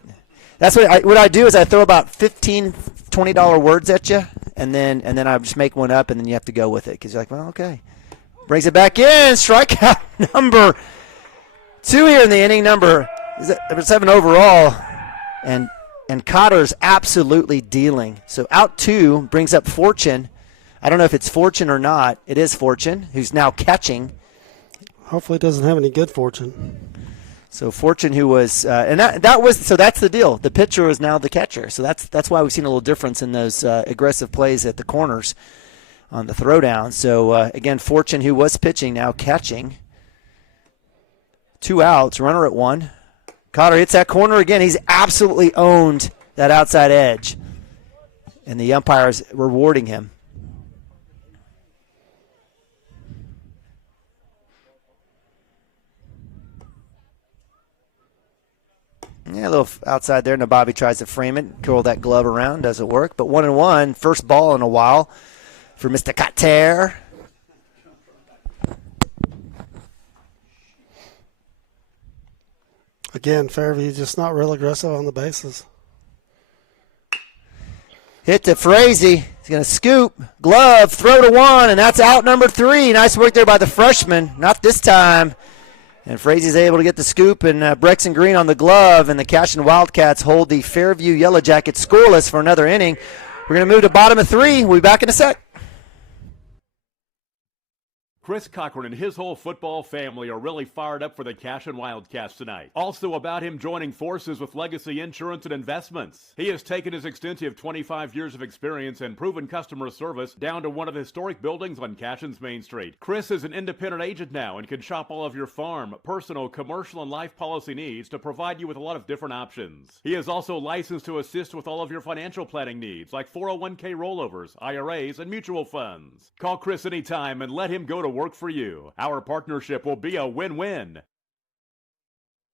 That's what I do is I throw about $15, $20 words at you, and then I just make one up, and then you have to go with it because you're like, well, okay. Brings it back in. Strikeout number 2 here in the inning. Number 7 overall, and Cotter's absolutely dealing. So out 2 brings up Fortune. I don't know if it's Fortune or not. It is Fortune, who's now catching. Hopefully it doesn't have any good fortune. So Fortune, who was, and that was, so that's the deal. The pitcher is now the catcher. So that's why we've seen a little difference in those aggressive plays at the corners on the throwdown. So again, Fortune, who was pitching, now catching. 2 outs, runner at 1. Cotter hits that corner again. He's absolutely owned that outside edge, and the umpire's rewarding him. Yeah, a little outside there. Nababi tries to frame it, curl that glove around. Doesn't work. But 1-1, first ball in a while for Mr. Cotter. Again, Fairview just not real aggressive on the bases. Hit to Frazee. He's going to scoop, glove, throw to 1, and that's out number 3. Nice work there by the freshman. Not this time. And Frazee's able to get the scoop, and Brexton Green on the glove, and the Cashion Wildcats hold the Fairview Yellow Jackets scoreless for another inning. We're going to move to bottom of 3. We'll be back in a sec. Chris Cochran and his whole football family are really fired up for the Cashion Wildcats tonight. Also about him joining forces with Legacy Insurance and Investments. He has taken his extensive 25 years of experience and proven customer service down to one of the historic buildings on Cashion's Main Street. Chris is an independent agent now and can shop all of your farm, personal, commercial, and life policy needs to provide you with a lot of different options. He is also licensed to assist with all of your financial planning needs like 401k rollovers, IRAs, and mutual funds. Call Chris anytime and let him go to work for you. Our partnership will be a win-win.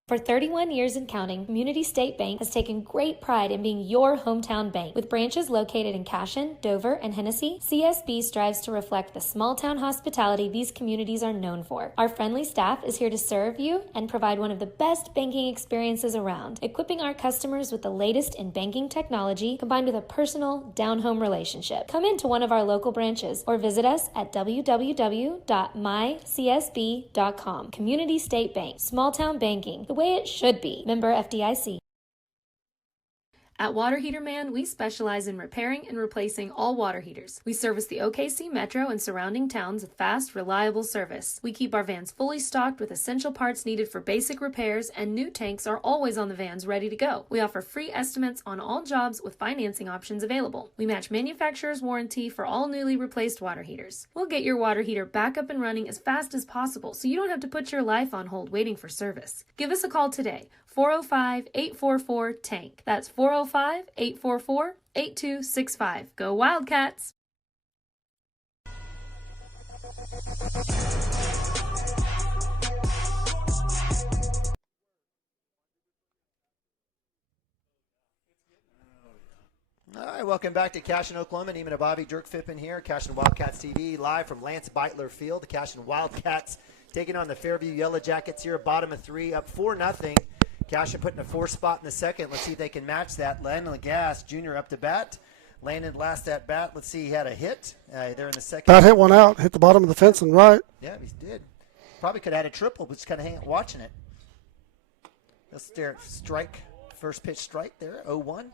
For 31 years and counting, Community State Bank has taken great pride in being your hometown bank. With branches located in Cashion, Dover, and Hennessy, CSB strives to reflect the small-town hospitality these communities are known for. Our friendly staff is here to serve you and provide one of the best banking experiences around, equipping our customers with the latest in banking technology combined with a personal, down-home relationship. Come into one of our local branches or visit us at www.mycsb.com. Community State Bank, small-town banking, the way it should be. Member FDIC. At Water Heater Man, we specialize in repairing and replacing all water heaters. We service the OKC Metro and surrounding towns with fast, reliable service. We keep our vans fully stocked with essential parts needed for basic repairs, and new tanks are always on the vans ready to go. We offer free estimates on all jobs with financing options available. We match manufacturer's warranty for all newly replaced water heaters. We'll get your water heater back up and running as fast as possible so you don't have to put your life on hold waiting for service. Give us a call today. 405-844-TANK. That's 405-844-8265. Go Wildcats! All right, welcome back to Cashion, Oklahoma. Neiman Abavi, Dirk Fippen here, Cashion Wildcats TV, live from Lance Beitler Field. The Cashion Wildcats taking on the Fairview Yellow Jackets here, bottom of 3, up 4-0. Cashion putting a 4 spot in the second. Let's see if they can match that. Landon Lagasse, Jr. up to bat. Landon last at bat. Let's see, he had a hit there in the second. Bat hit one out, hit the bottom of the fence and right. Yeah, he did. Probably could have had a triple, but just kind of watching it. Let's stare at strike. First pitch strike there, 0-1.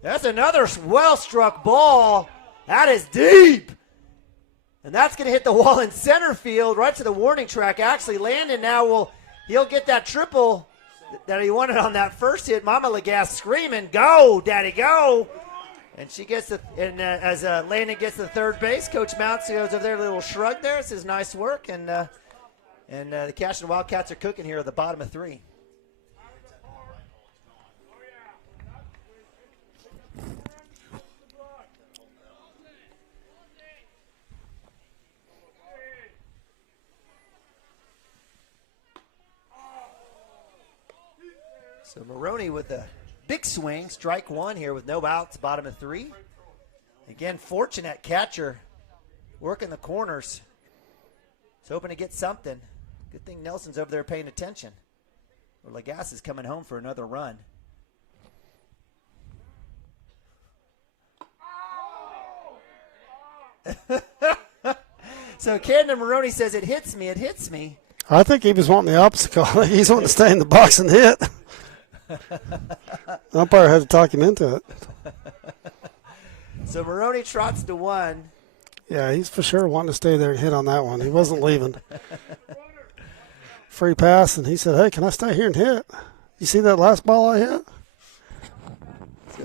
That's another well-struck ball. That is deep. And that's going to hit the wall in center field, right to the warning track. Actually, Landon now he'll get that triple that he wanted on that first hit. Mama Lagasse screaming, "Go, Daddy, go!" And she gets as Landon gets to third base, Coach Mounts goes over there, a little shrug there. Says nice work, and the Cashion Wildcats are cooking here at the bottom of 3. So Maroney with a big swing, strike one here with no outs, bottom of 3. Again, fortunate catcher working the corners. He's hoping to get something. Good thing Nelson's over there paying attention. Or Lagasse is coming home for another run. So Camden Maroney says, it hits me, it hits me. I think he was wanting the opposite call. He's wanting to stay in the box and hit. The umpire had to talk him into it. So Maroney trots to 1. Yeah, he's for sure wanting to stay there and hit on that one. He wasn't leaving. Free pass, and he said, hey, can I stay here and hit? You see that last ball I hit?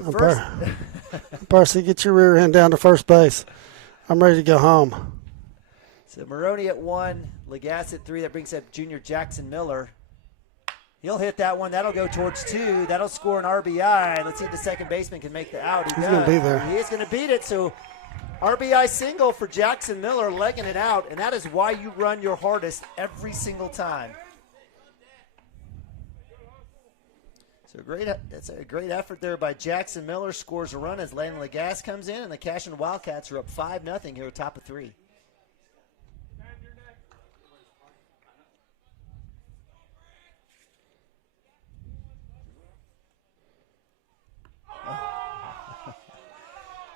Umpire said, get your rear end down to first base. I'm ready to go home. So Maroney at 1, Lagasse at 3. That brings up junior Jackson Miller. He'll hit that one. That'll go towards 2. That'll score an RBI. Let's see if the second baseman can make the out. He's going to be there. He is going to beat it. So RBI single for Jackson Miller, legging it out. And that is why you run your hardest every single time. So that's a great effort there by Jackson Miller. Scores a run as Landon Lagasse comes in. And the Cashion Wildcats are up 5-0 here at top of 3.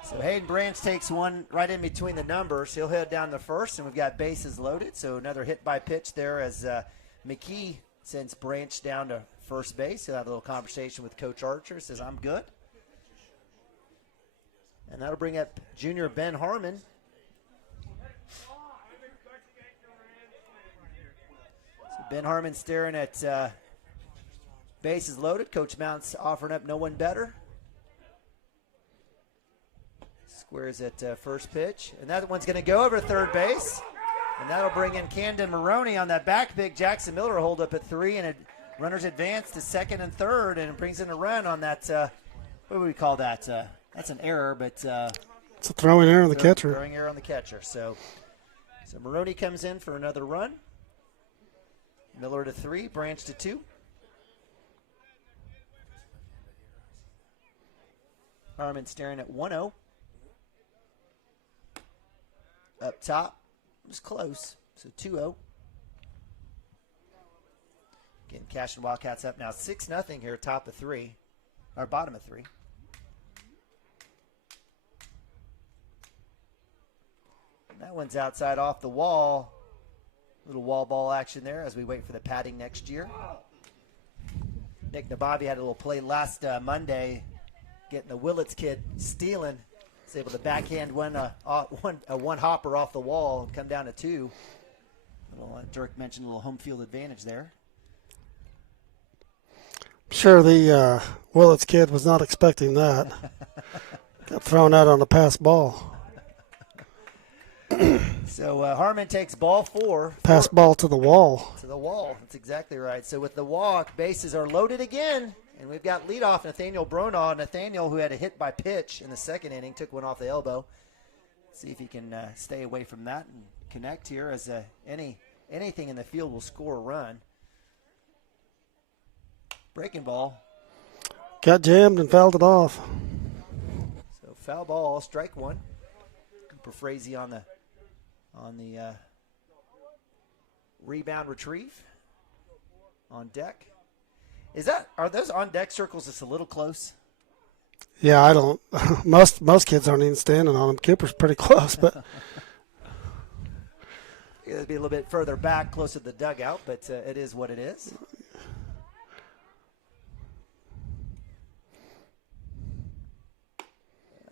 So Hayden Branch takes one right in between the numbers. He'll head down the first, and we've got bases loaded. So another hit by pitch there as McKee sends Branch down to first base. He'll have a little conversation with Coach Archer. Says, I'm good. And that'll bring up junior Ben Harmon. So Ben Harmon staring at bases loaded. Coach Mounts offering up no one better. Squares at first pitch. And that one's going to go over to third base. And that'll bring in Camden Maroney on that back pick. Jackson Miller will hold up at 3. And runners advance to second and third. And it brings in a run on that. What do we call that? That's an error, but it's a throwing error on the catcher. Throwing error on the catcher. So Maroney comes in for another run. Miller to 3. Branch to 2. Harmon staring at 1-0. Up top, it was close, so 2-0. Again, Cashion Wildcats up now 6-0 here, top of 3, or bottom of 3. And that one's outside off the wall. Little wall ball action there as we wait for the padding next year. Nick Nabavi had a little play last Monday, getting the Willits kid stealing. Was able to backhand one hopper off the wall and come down to 2. Dirk mentioned a little home field advantage there. Sure, the Willits kid was not expecting that. Got thrown out on a pass ball. So Harmon takes ball 4. Pass ball to the wall. To the wall. That's exactly right. So with the walk, bases are loaded again. And we've got leadoff Nathaniel Bronaugh. Nathaniel, who had a hit by pitch in the second inning, took one off the elbow. See if he can stay away from that and connect here, as anything in the field will score a run. Breaking ball. Got jammed and fouled it off. So foul ball, strike 1. Cooper Frazee on the rebound retrieve on deck. Are those on deck circles just a little close? Yeah, I don't. Most kids aren't even standing on them. Cooper's pretty close, but it'd be a little bit further back, closer to the dugout, but it is what it is.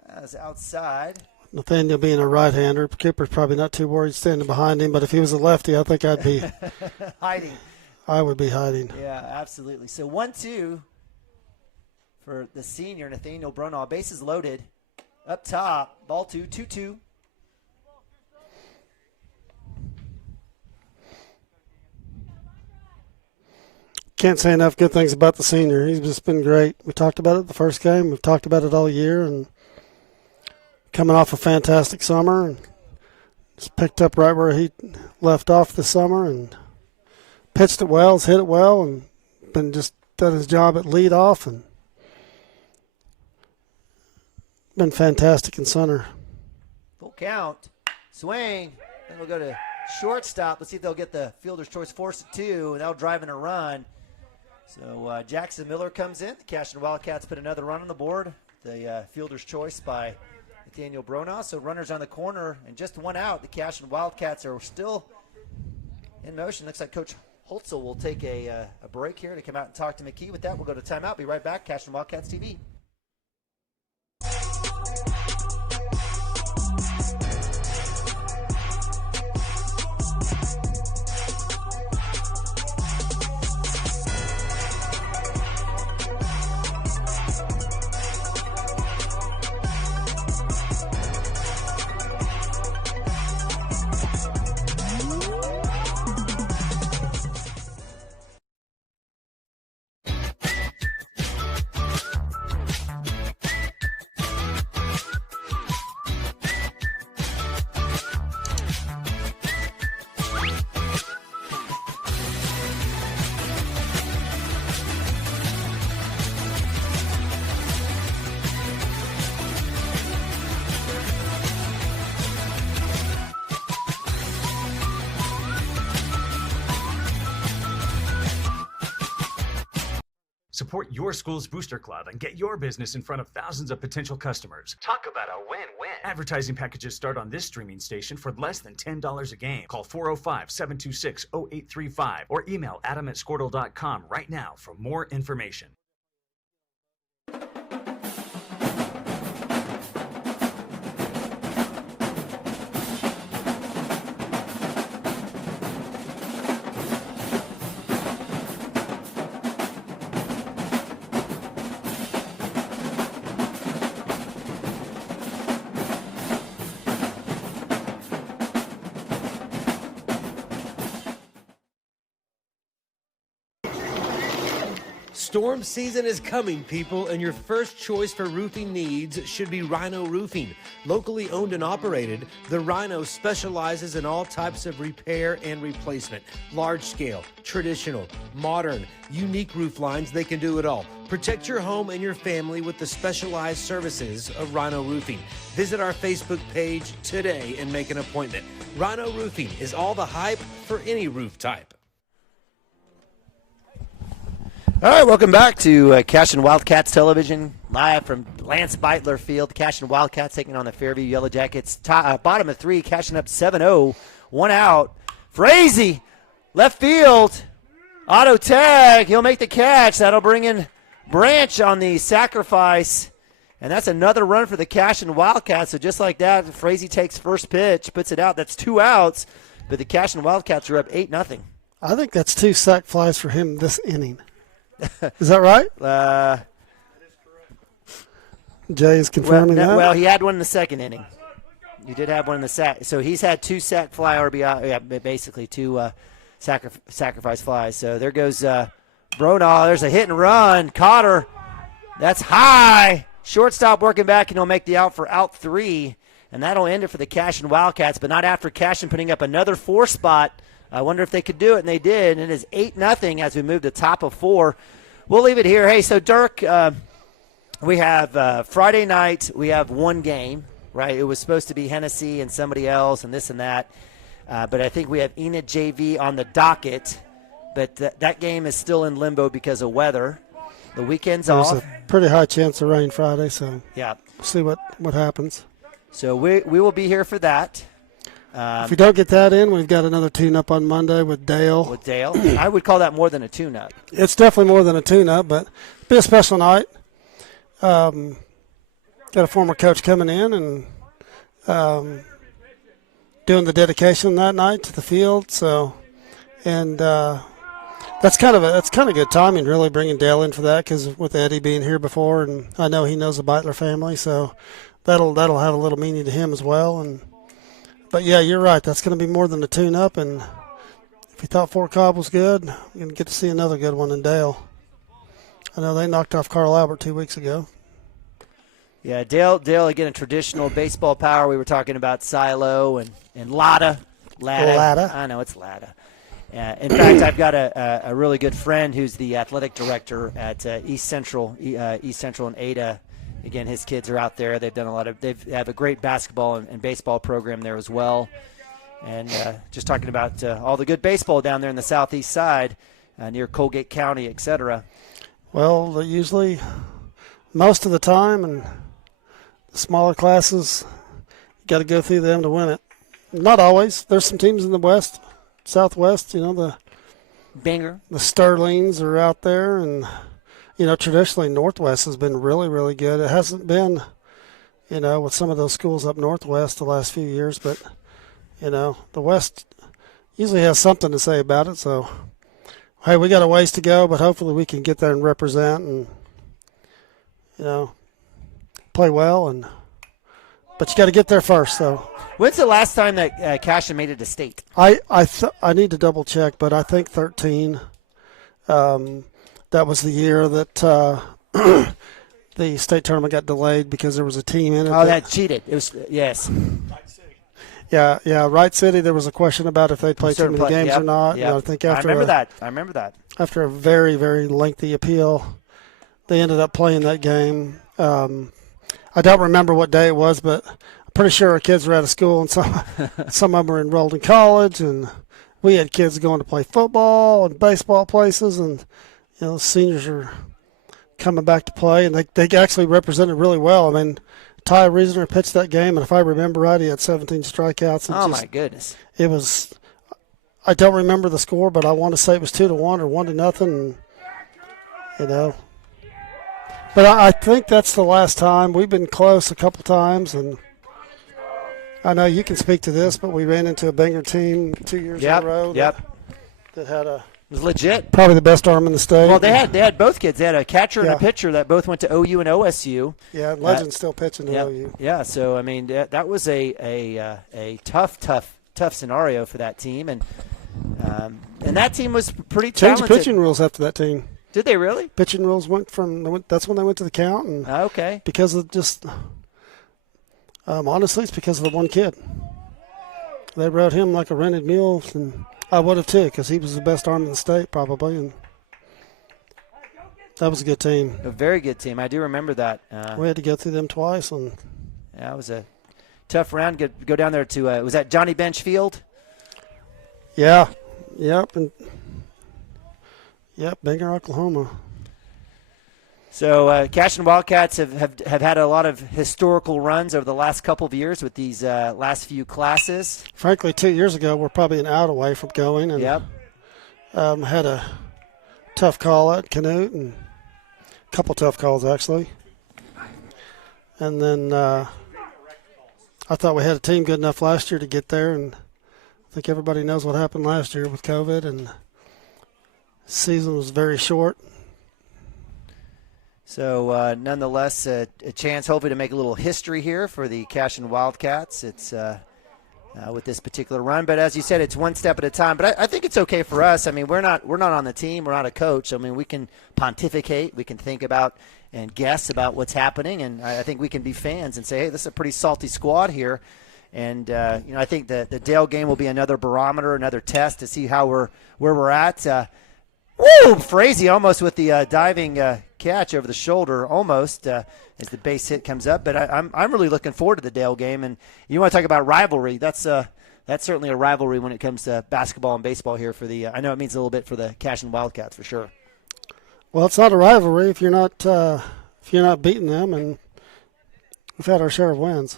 As outside. Nathaniel being a right-hander, Cooper's probably not too worried standing behind him, but if he was a lefty, I think I'd be hiding. I would be hiding. Yeah, absolutely. So 1-2 for the senior, Nathaniel Bronaugh. Bases loaded. Up top, ball 2, 2-2. Can't say enough good things about the senior. He's just been great. We talked about it the first game. We've talked about it all year, and coming off a fantastic summer, and just picked up right where he left off this summer, and pitched it well, has hit it well, and been just done his job at leadoff and been fantastic in center. Full count. Swing. Then we'll go to shortstop. Let's see if they'll get the fielder's choice forced at 2, and they'll drive in a run. So Jackson Miller comes in. The Cashion Wildcats put another run on the board. The fielder's choice by Nathaniel Bronaugh. So runners on the corner and just one out. The Cashion Wildcats are still in motion. Looks like Coach Holtzel will take a break here to come out and talk to McKee. With that, we'll go to timeout. Be right back. Cashion Wildcats TV. Support your school's booster club and get your business in front of thousands of potential customers. Talk about a win-win. Advertising packages start on this streaming station for less than $10 a game. Call 405-726-0835 or email adam@squirtle.com right now for more information. Storm season is coming, people, and your first choice for roofing needs should be Rhino Roofing. Locally owned and operated, the Rhino specializes in all types of repair and replacement. Large scale, traditional, modern, unique roof lines, they can do it all. Protect your home and your family with the specialized services of Rhino Roofing. Visit our Facebook page today and make an appointment. Rhino Roofing is all the hype for any roof type. All right, welcome back to Cashion Wildcats Television, live from Lance Beitler Field. Cashion Wildcats taking on the Fairview Yellow Jackets. Bottom of 3, Cashion up 7-0. One out. Frazee, left field. Auto tag. He'll make the catch. That'll bring in Branch on the sacrifice. And that's another run for the Cashion Wildcats. So just like that, Frazee takes first pitch, puts it out. That's 2 outs. But the Cashion Wildcats are up 8-0. I think that's 2 sac flies for him this inning. Is that right? Jay is confirming that. Well, he had one in the second inning. He did have one in the sack. So he's had 2 sac fly RBI, yeah, basically 2 sacrifice flies. So there goes Bronaugh. There's a hit and run. Cotter. That's high. Shortstop working back, and he'll make the out for out 3. And that'll end it for the Cashion Wildcats, but not after Cashion putting up another 4 spot. I wonder if they could do it, and they did. And it is 8-0 as we move to top of 4. We'll leave it here. Hey, so Dirk, we have Friday night, we have one game, right? It was supposed to be Hennessy and somebody else and this and that. But I think we have Enid JV on the docket. But that game is still in limbo because of weather. The weekend's off. There's a pretty high chance of rain Friday, so yeah, we'll see what happens. So we will be here for that. If we don't get that in, we've got another tune-up on Monday with Dale. I would call that more than a tune-up. It's definitely more than a tune-up, but it'll be a special night. Got a former coach coming in and doing the dedication that night to the field. So, and that's kind of good timing, really, bringing Dale in for that, because with Eddie being here before, and I know he knows the Beitler family, so that'll have a little meaning to him as well. But, yeah, you're right. That's going to be more than a tune-up. And if you thought Fort Cobb was good, you're going to get to see another good one in Dale. I know they knocked off Carl Albert 2 weeks ago. Yeah, Dale again, a traditional baseball power. We were talking about Silo and Latta. Latta. I know, it's Latta. In fact, I've got a really good friend who's the athletic director at East Central and Ada. Again, his kids are out there. They have a great basketball and baseball program there as well. And just talking about all the good baseball down there in the southeast side, near Colgate County, et cetera. Well, usually, most of the time, and the smaller classes, you got to go through them to win it. Not always. There's some teams in the West, Southwest. The Banger, the Sterlings are out there, and traditionally Northwest has been really, really good. It hasn't been, with some of those schools up Northwest the last few years, but the West usually has something to say about it. So, hey, we got a ways to go, but hopefully we can get there and represent and, play well. But you got to get there first. So, when's the last time that Cashion made it to state? I need to double check, but I think 13. That was the year that the state tournament got delayed because there was a team in it. Oh, that cheated. It was yes. Yeah, Wright City. There was a question about if they played too many games or not. Yep. I think I remember that. After a very, very lengty appeal, they ended up playing that game. I don't remember what day it was, but I'm pretty sure our kids were out of school, and some of them were enrolled in college, and we had kids going to play football and baseball places, and seniors are coming back to play, and they actually represented really well. I mean, Ty Reasoner pitched that game, and if I remember right, he had 17 strikeouts. My goodness! It was. I don't remember the score, but I want to say it was 2-1 or 1-0. But I think that's the last time. We've been close a couple times, and I know you can speak to this, but we ran into a Banger team 2 years in a row. That had it was legit. Probably the best arm in the state. Well, they had both kids. They had a catcher and a pitcher that both went to OU and OSU. Yeah, Legend's still pitching to OU. Yeah, so I mean that was a tough scenario for that team, and that team was pretty talented. Changed pitching rules after that team. Did they really? Pitching rules that's when they went to the count. And okay. Because of just honestly, it's because of the one kid. They rode him like a rented mule, and I would have too, because he was the best arm in the state probably, and that was a good team. A very good team. I do remember that. We had to go through them twice, and it was a tough round. Go down there to was that Johnny Bench Field? Yeah. Yep. And Banger, Oklahoma. So Cashion Wildcats have had a lot of historical runs over the last couple of years with these last few classes. Frankly, 2 years ago, we're probably an out away from going. And, had a tough call at Canute, and a couple tough calls, actually. And then I thought we had a team good enough last year to get there, and I think everybody knows what happened last year with COVID, and the season was very short. So, nonetheless, a chance hopefully to make a little history here for the Cashion Wildcats. It's with this particular run, but as you said, it's one step at a time. But I think it's okay for us. I mean, we're not on the team. We're not a coach. I mean, we can pontificate. We can think about and guess about what's happening, and I think we can be fans and say, hey, this is a pretty salty squad here. And I think the Dale game will be another barometer, another test to see where we're at. Frazee almost with the diving catch over the shoulder, almost as the base hit comes up. But I'm really looking forward to the Dale game. And you want to talk about rivalry? That's certainly a rivalry when it comes to basketball and baseball here for the. I know it means a little bit for the Cashion Wildcats for sure. Well, it's not a rivalry if you're not beating them, and we've had our share of wins.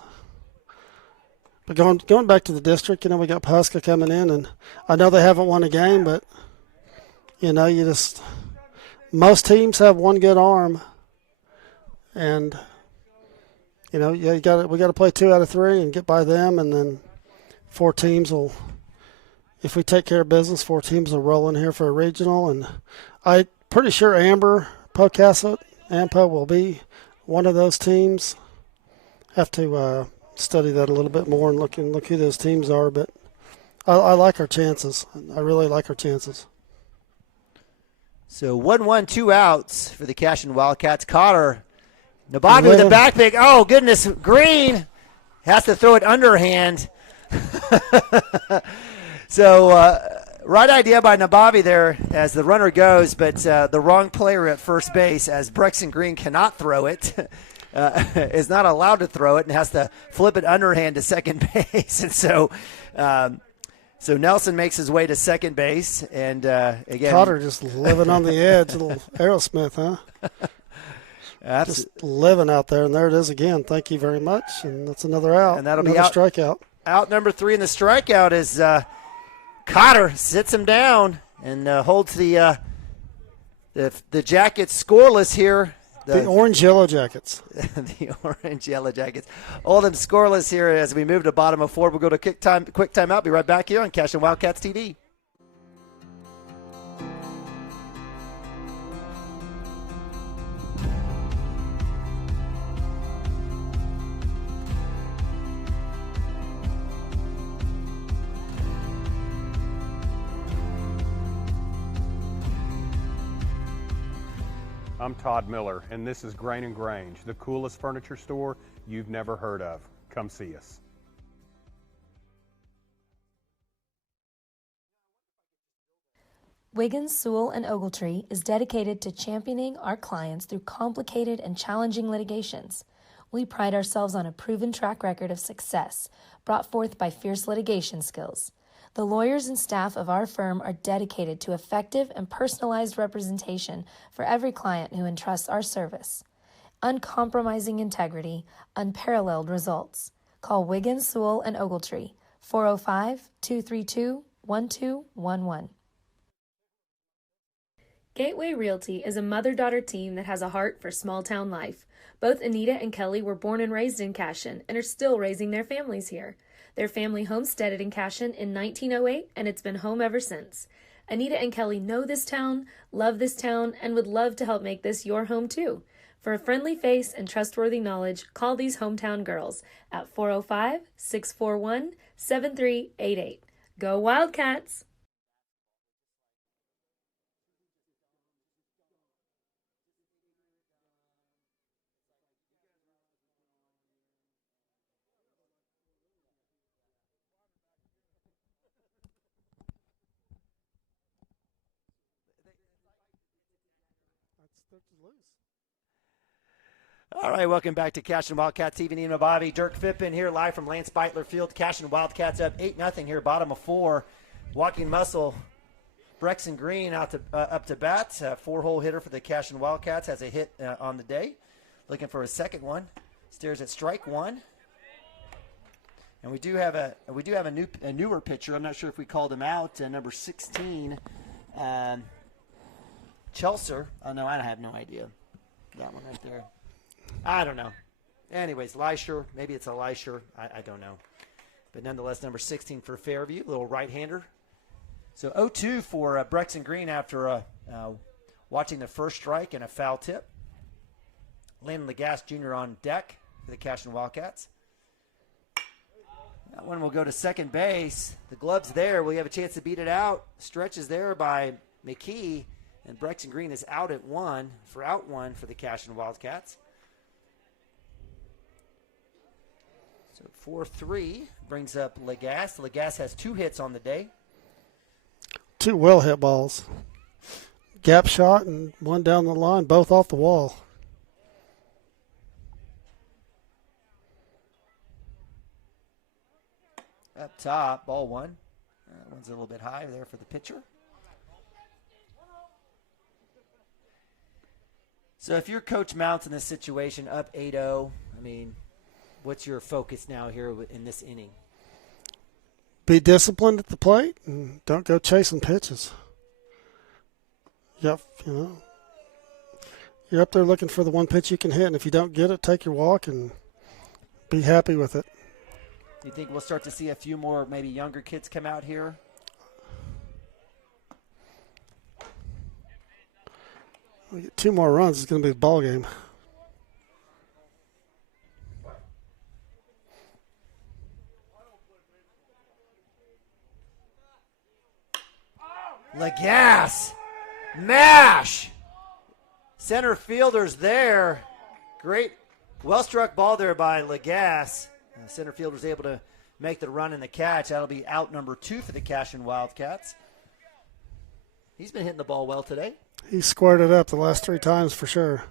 But going back to the district, we got Pasca coming in, and I know they haven't won a game, but most teams have one good arm, and we got to play 2 out of 3 and get by them, and then 4 teams will, if we take care of business, 4 teams will roll in here for a regional, and I'm pretty sure Amber, Pocasset, AMPO will be one of those teams. Have to study that a little bit more and look who those teams are, but I like our chances. I really like our chances. So 1-1, 2 outs for the Cashion Wildcats. Cotter, Nababi with the back pick. Oh, goodness. Green has to throw it underhand. So Right idea by Nabavi there as the runner goes, but the wrong player at first base as Brexton Green cannot throw it, is not allowed to throw it and has to flip it underhand to second base. And so Nelson makes his way to second base. And again, Cotter just living on the edge, little Aerosmith, huh? Just living out there, and there it is again. Thank you very much. And that's another out. And that'll another be out, strikeout. Out number 3 in the strikeout is Cotter sits him down and holds the Jackets scoreless here. The Orange-Yellow Jackets. The Orange-Yellow Jackets. All them scoreless here as we move to bottom of 4. We'll go to quick timeout. Be right back here on Cashion Wildcats TV. I'm Todd Miller, and this is Grain & Grange, the coolest furniture store you've never heard of. Come see us. Wiggins, Sewell, and Ogletree is dedicated to championing our clients through complicated and challenging litigations. We pride ourselves on a proven track record of success brought forth by fierce litigation skills. The lawyers and staff of our firm are dedicated to effective and personalized representation for every client who entrusts our service. Uncompromising integrity, unparalleled results. Call Wiggins, Sewell, and Ogletree, 405-232-1211. Gateway Realty is a mother-daughter team that has a heart for small-town life. Both Anita and Kelly were born and raised in Cashion and are still raising their families here. Their family homesteaded in Cashion in 1908, and it's been home ever since. Anita and Kelly know this town, love this town, and would love to help make this your home too. For a friendly face and trustworthy knowledge, call these hometown girls at 405-641-7388. Go Wildcats! All right, welcome back to Cashion Wildcats TV. Nina Bobby, Dirk Fippen here live from Lance Beitler Field. Cashion Wildcats up 8-0 here, bottom of 4. Walking muscle, Brexton Green up to bat. 4-hole hitter for the Cashion Wildcats, has a hit on the day. Looking for his second one. Stares at strike one. And we do have a newer pitcher. I'm not sure if we called him out. Number 16, Chelser. Oh no, I have no idea. That one right there. I don't know. Anyways, Leisure. Maybe it's a Leisure. I don't know. But nonetheless, number 16 for Fairview, little right-hander. So 0-2 for Brexton Green after watching the first strike and a foul tip. Landon Lagasse Jr. on deck for the Cashion Wildcats. That one will go to second base. The glove's there. We have a chance to beat it out. Stretch is there by McKee, and Brexton Green is out at one for the Cashion Wildcats. So 4-3 brings up Lagasse. Lagasse has 2 hits on the day. 2 well-hit balls. Gap shot and one down the line, both off the wall. Up top, ball one. That one's a little bit high there for the pitcher. So if you're Coach Mounts in this situation, up 8-0, I mean, what's your focus now here in this inning? Be disciplined at the plate and don't go chasing pitches. Yep, you're up there looking for the one pitch you can hit, and if you don't get it, take your walk and be happy with it. Do you think we'll start to see a few more maybe younger kids come out here? We get 2 more runs, it's going to be a ball game. Lagasse, mash. Center fielder's there. Great, well-struck ball there by Lagasse. Center fielder's able to make the run and the catch. That'll be out number 2 for the Cashion Wildcats. He's been hitting the ball well today. He squared it up the last 3 times for sure.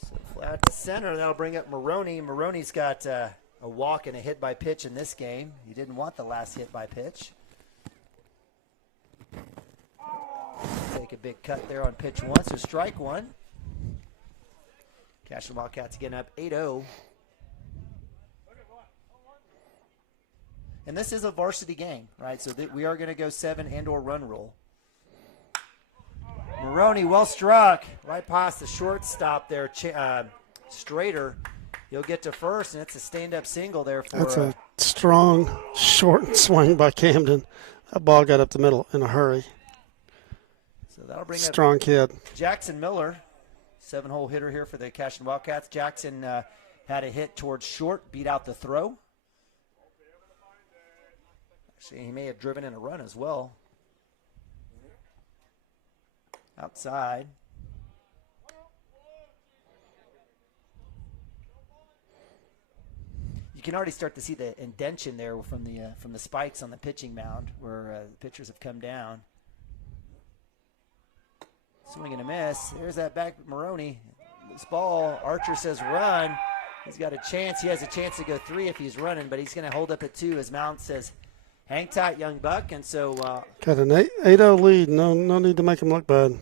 So flat to center. That'll bring up Maroney. Maroney's got a walk and a hit by pitch in this game. He didn't want the last hit by pitch. Take a big cut there on pitch 1, so strike 1. Cashion Wildcats getting up 8-0. And this is a varsity game, right? So we are going to go 7 and/or run rule. Maroney, well struck, right past the shortstop there. Strader, he'll get to first, and it's a stand-up single there for. That's a strong, short swing by Camden. That ball got up the middle in a hurry. So that'll bring strong up kid. Jackson Miller, 7-hole hitter here for the Cashion Wildcats. Jackson had a hit towards short, beat out the throw. Actually, he may have driven in a run as well. Outside. You can already start to see the indention there from the spikes on the pitching mound where the pitchers have come down. Swing and a miss. There's that back Maroney. This ball, Archer says run. He's got a chance. He has a chance to go 3 if he's running, but he's going to hold up at 2 as Mount says, hang tight, young buck. And so got an 8-0 lead. No need to make him look bad.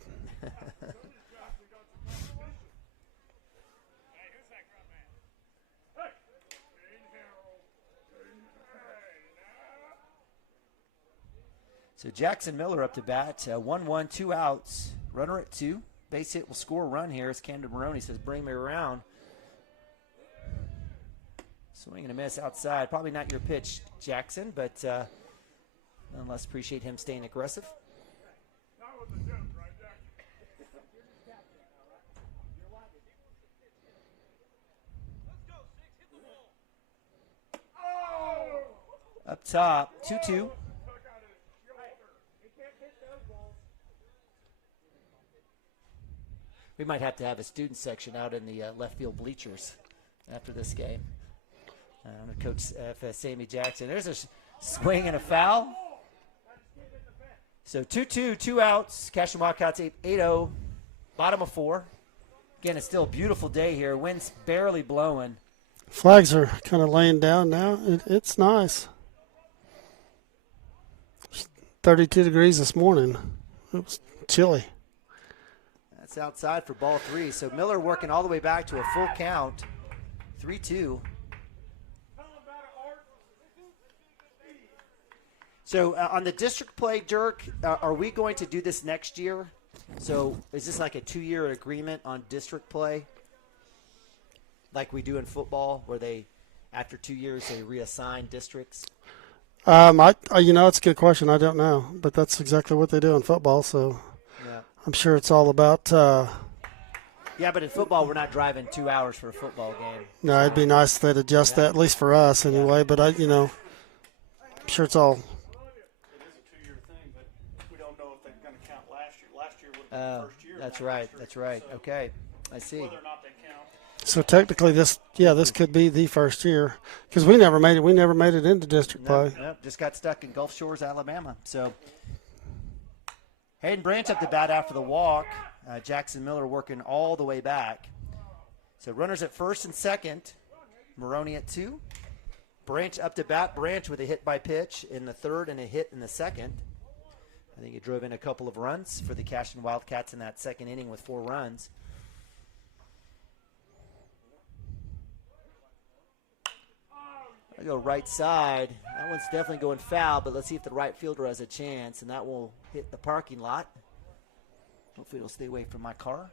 So Jackson Miller up to bat. 1-1, 2 outs. Runner at 2. Base hit will score a run here as Camden Maroney says, bring me around. Swing and a miss outside. Probably not your pitch, Jackson, but nonetheless appreciate him staying aggressive. Up top, 2-2. We might have to have a student section out in the left field bleachers after this game. I'm going to coach Sammy Jackson. There's a swing and a foul. So 2-2, 2 outs. Cashion Wildcats 8-0, bottom of 4. Again, it's still a beautiful day here. Wind's barely blowing. Flags are kind of laying down now. It's nice. 32 degrees this morning. It was chilly. That's outside for ball 3. So Miller working all the way back to a full count. 3-2. So on the district play, Dirk, are we going to do this next year? So is this like a 2-year agreement on district play, like we do in football, where they, after 2 years, they reassign districts? It's a good question. I don't know, but that's exactly what they do in football. So yeah. I'm sure it's all about. Yeah, but in football, we're not driving 2 hours for a football game. No, it'd be nice if they'd adjust that, at least for us anyway. Yeah. But I'm sure it's all. That's right. That's right. So okay, I see. Whether or not they count. So technically, this could be the first year because we never made it. We never made it into district play. Nope, just got stuck in Gulf Shores, Alabama. So Hayden Branch up the bat after the walk. Jackson Miller working all the way back. So runners at first and second. Maroney at 2. Branch up to bat. Branch with a hit by pitch in the third and a hit in the second. I think he drove in a couple of runs for the Cashion Wildcats in that second inning with 4 runs. I go right side. That one's definitely going foul, but let's see if the right fielder has a chance, and that will hit the parking lot. Hopefully it'll stay away from my car.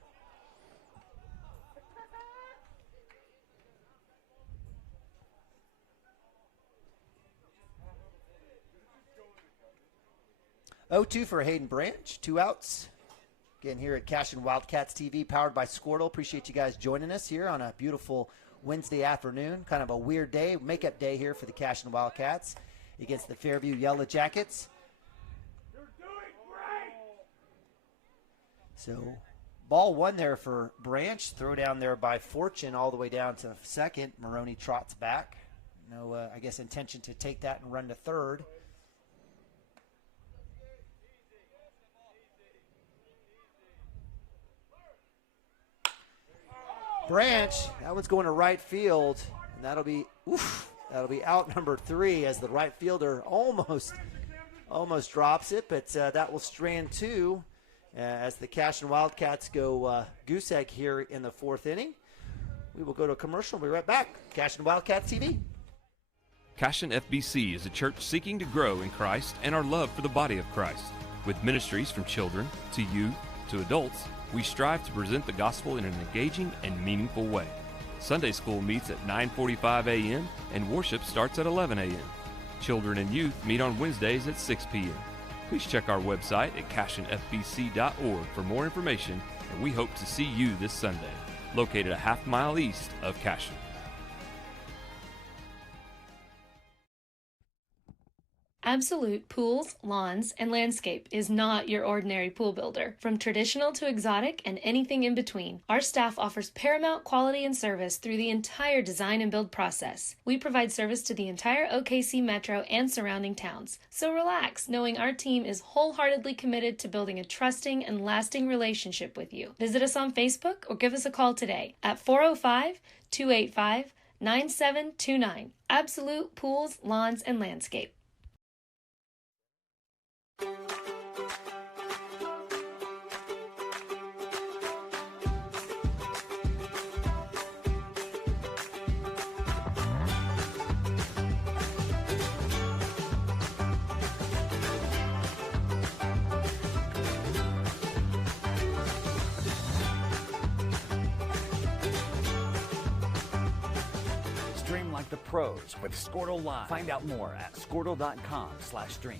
Oh-2 for Hayden Branch, 2 outs. Again, here at Cashion Wildcats TV, powered by Squirtle. Appreciate you guys joining us here on a beautiful Wednesday afternoon. Kind of a weird day, makeup day here for the Cashion Wildcats against the Fairview Yellow Jackets. You're doing great. So, ball 1 there for Branch. Throw down there by Fortune all the way down to second. Maroney trots back. No, I guess, intention to take that and run to third. Branch, that one's going to right field, and that'll be out number 3 as the right fielder almost drops it, but that will strand 2 as the Cashion Wildcats go goose egg here in the 4th inning. We will go to a commercial. We'll be right back. Cashion Wildcats TV. Cashion FBC is a church seeking to grow in Christ and our love for the body of Christ. With ministries from children to youth to adults, we strive to present the gospel in an engaging and meaningful way. Sunday school meets at 9:45 a.m. and worship starts at 11 a.m. Children and youth meet on Wednesdays at 6 p.m. Please check our website at cashionfbc.org for more information, and we hope to see you this Sunday, located a half-mile east of Cashion. Absolute Pools, Lawns, and Landscape is not your ordinary pool builder. From traditional to exotic and anything in between, our staff offers paramount quality and service through the entire design and build process. We provide service to the entire OKC metro and surrounding towns. So relax, knowing our team is wholeheartedly committed to building a trusting and lasting relationship with you. Visit us on Facebook or give us a call today at 405-285-9729. Absolute Pools, Lawns, and Landscape. Stream like the pros with Squirtle Live. Find out more at squirtle.com/stream.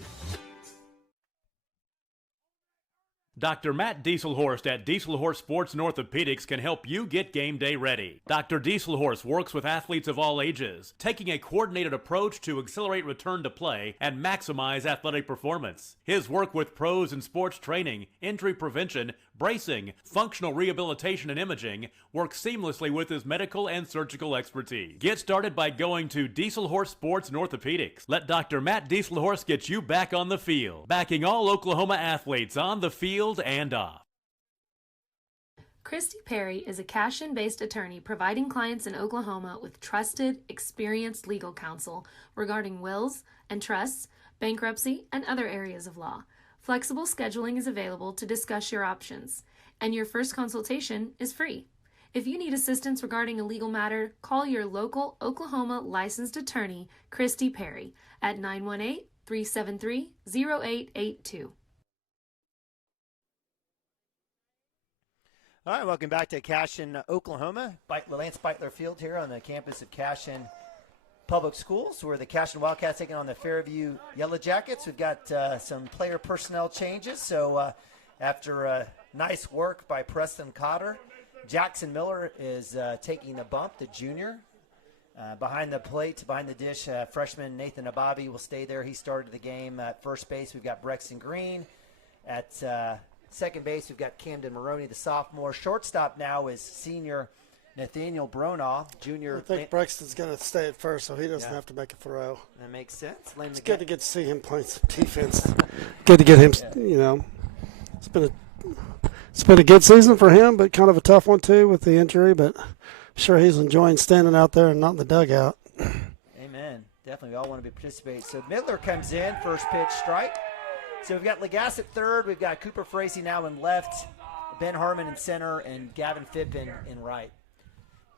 Dr. Matt Dieselhorst at Dieselhorst Sports and Orthopedics can help you get game day ready. Dr. Dieselhorst works with athletes of all ages, taking a coordinated approach to accelerate return to play and maximize athletic performance. His work with pros in sports training, injury prevention, bracing, functional rehabilitation, and imaging works seamlessly with his medical and surgical expertise. Get started by going to Dieselhorst Sports and Orthopedics. Let Dr. Matt Dieselhorst get you back on the field, backing all Oklahoma athletes on the field and off. Christy Perry is a Cashion-based attorney providing clients in Oklahoma with trusted, experienced legal counsel regarding wills and trusts, bankruptcy, and other areas of law. Flexible scheduling is available to discuss your options, and your first consultation is free. If you need assistance regarding a legal matter, call your local Oklahoma licensed attorney, Christy Perry, at 918-373-0882. All right, welcome back to Cashion, Oklahoma. Lance Beitler Field here on the campus of Cashion Public Schools, where the Cashion Wildcats taking on the Fairview Yellow Jackets. We've got some player personnel changes. So after nice work by Preston Cotter, Jackson Miller is taking the bump, the junior. Behind the plate, behind the dish, freshman Nathan Ababi will stay there. He started the game at first base. We've got Brexton Green. At second base, we've got Camden Maroney, the sophomore. Shortstop now is senior Nathaniel Bronaugh, junior. I think Brexton's going to stay at first, so he doesn't have to make a throw. That makes sense. It's good to get to see him playing some defense. Good to get him, it's been a good season for him, but kind of a tough one too with the injury. But I'm sure he's enjoying standing out there and not in the dugout. Amen. Definitely, we all want to participate. So Midler comes in, first pitch, strike. So we've got Lagasse at third. We've got Cooper Frazee now in left, Ben Harmon in center, and Gavin Phipp in right.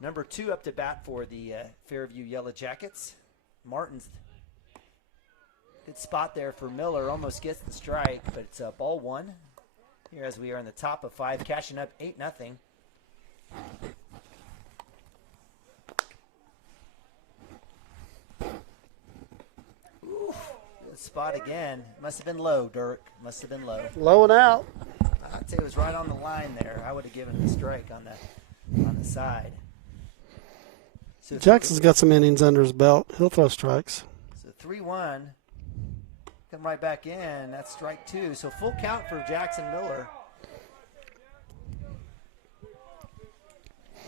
Number 2 up to bat for the Fairview Yellow Jackets. Martin's good spot there for Miller. Almost gets the strike, but it's ball 1. Here as we are in the top of 5, Cashion up 8-0. Good spot again. Must have been low, Dirk. Must have been low. Low and out. I'd say it was right on the line there. I would have given the strike on the side. So Jackson's got some innings under his belt. He'll throw strikes. So 3-1. Come right back in. That's strike 2. So full count for Jackson Miller.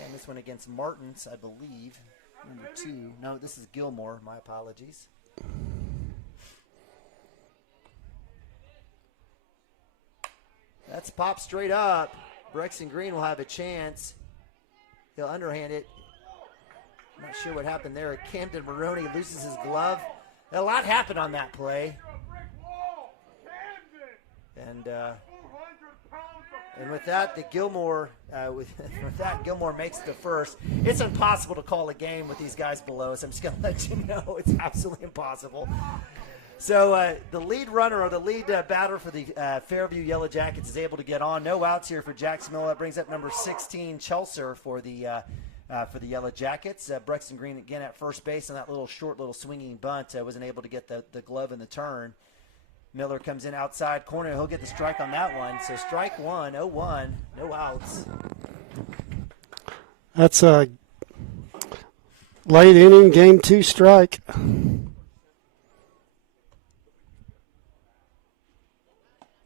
And this one against Martins, I believe. Number 2. No, this is Gilmore. My apologies. That's popped straight up. Brexton Green will have a chance. He'll underhand it. Not sure what happened there. Camden Maroney loses his glove. A lot happened on that play. And with that, Gilmore makes the first. It's impossible to call a game with these guys below us. I'm just going to let you know it's absolutely impossible. So the lead runner or the lead batter for the Fairview Yellow Jackets is able to get on. No outs here for Jacksonville. That brings up number 16, Chelsea, for the Yellow Jackets. Brexton Green again at first base on that little swinging bunt. Wasn't able to get the glove in the turn. Miller comes in outside corner. He'll get the strike on that one. So strike 1, 0-1, no outs. That's a late inning, game 2 strike.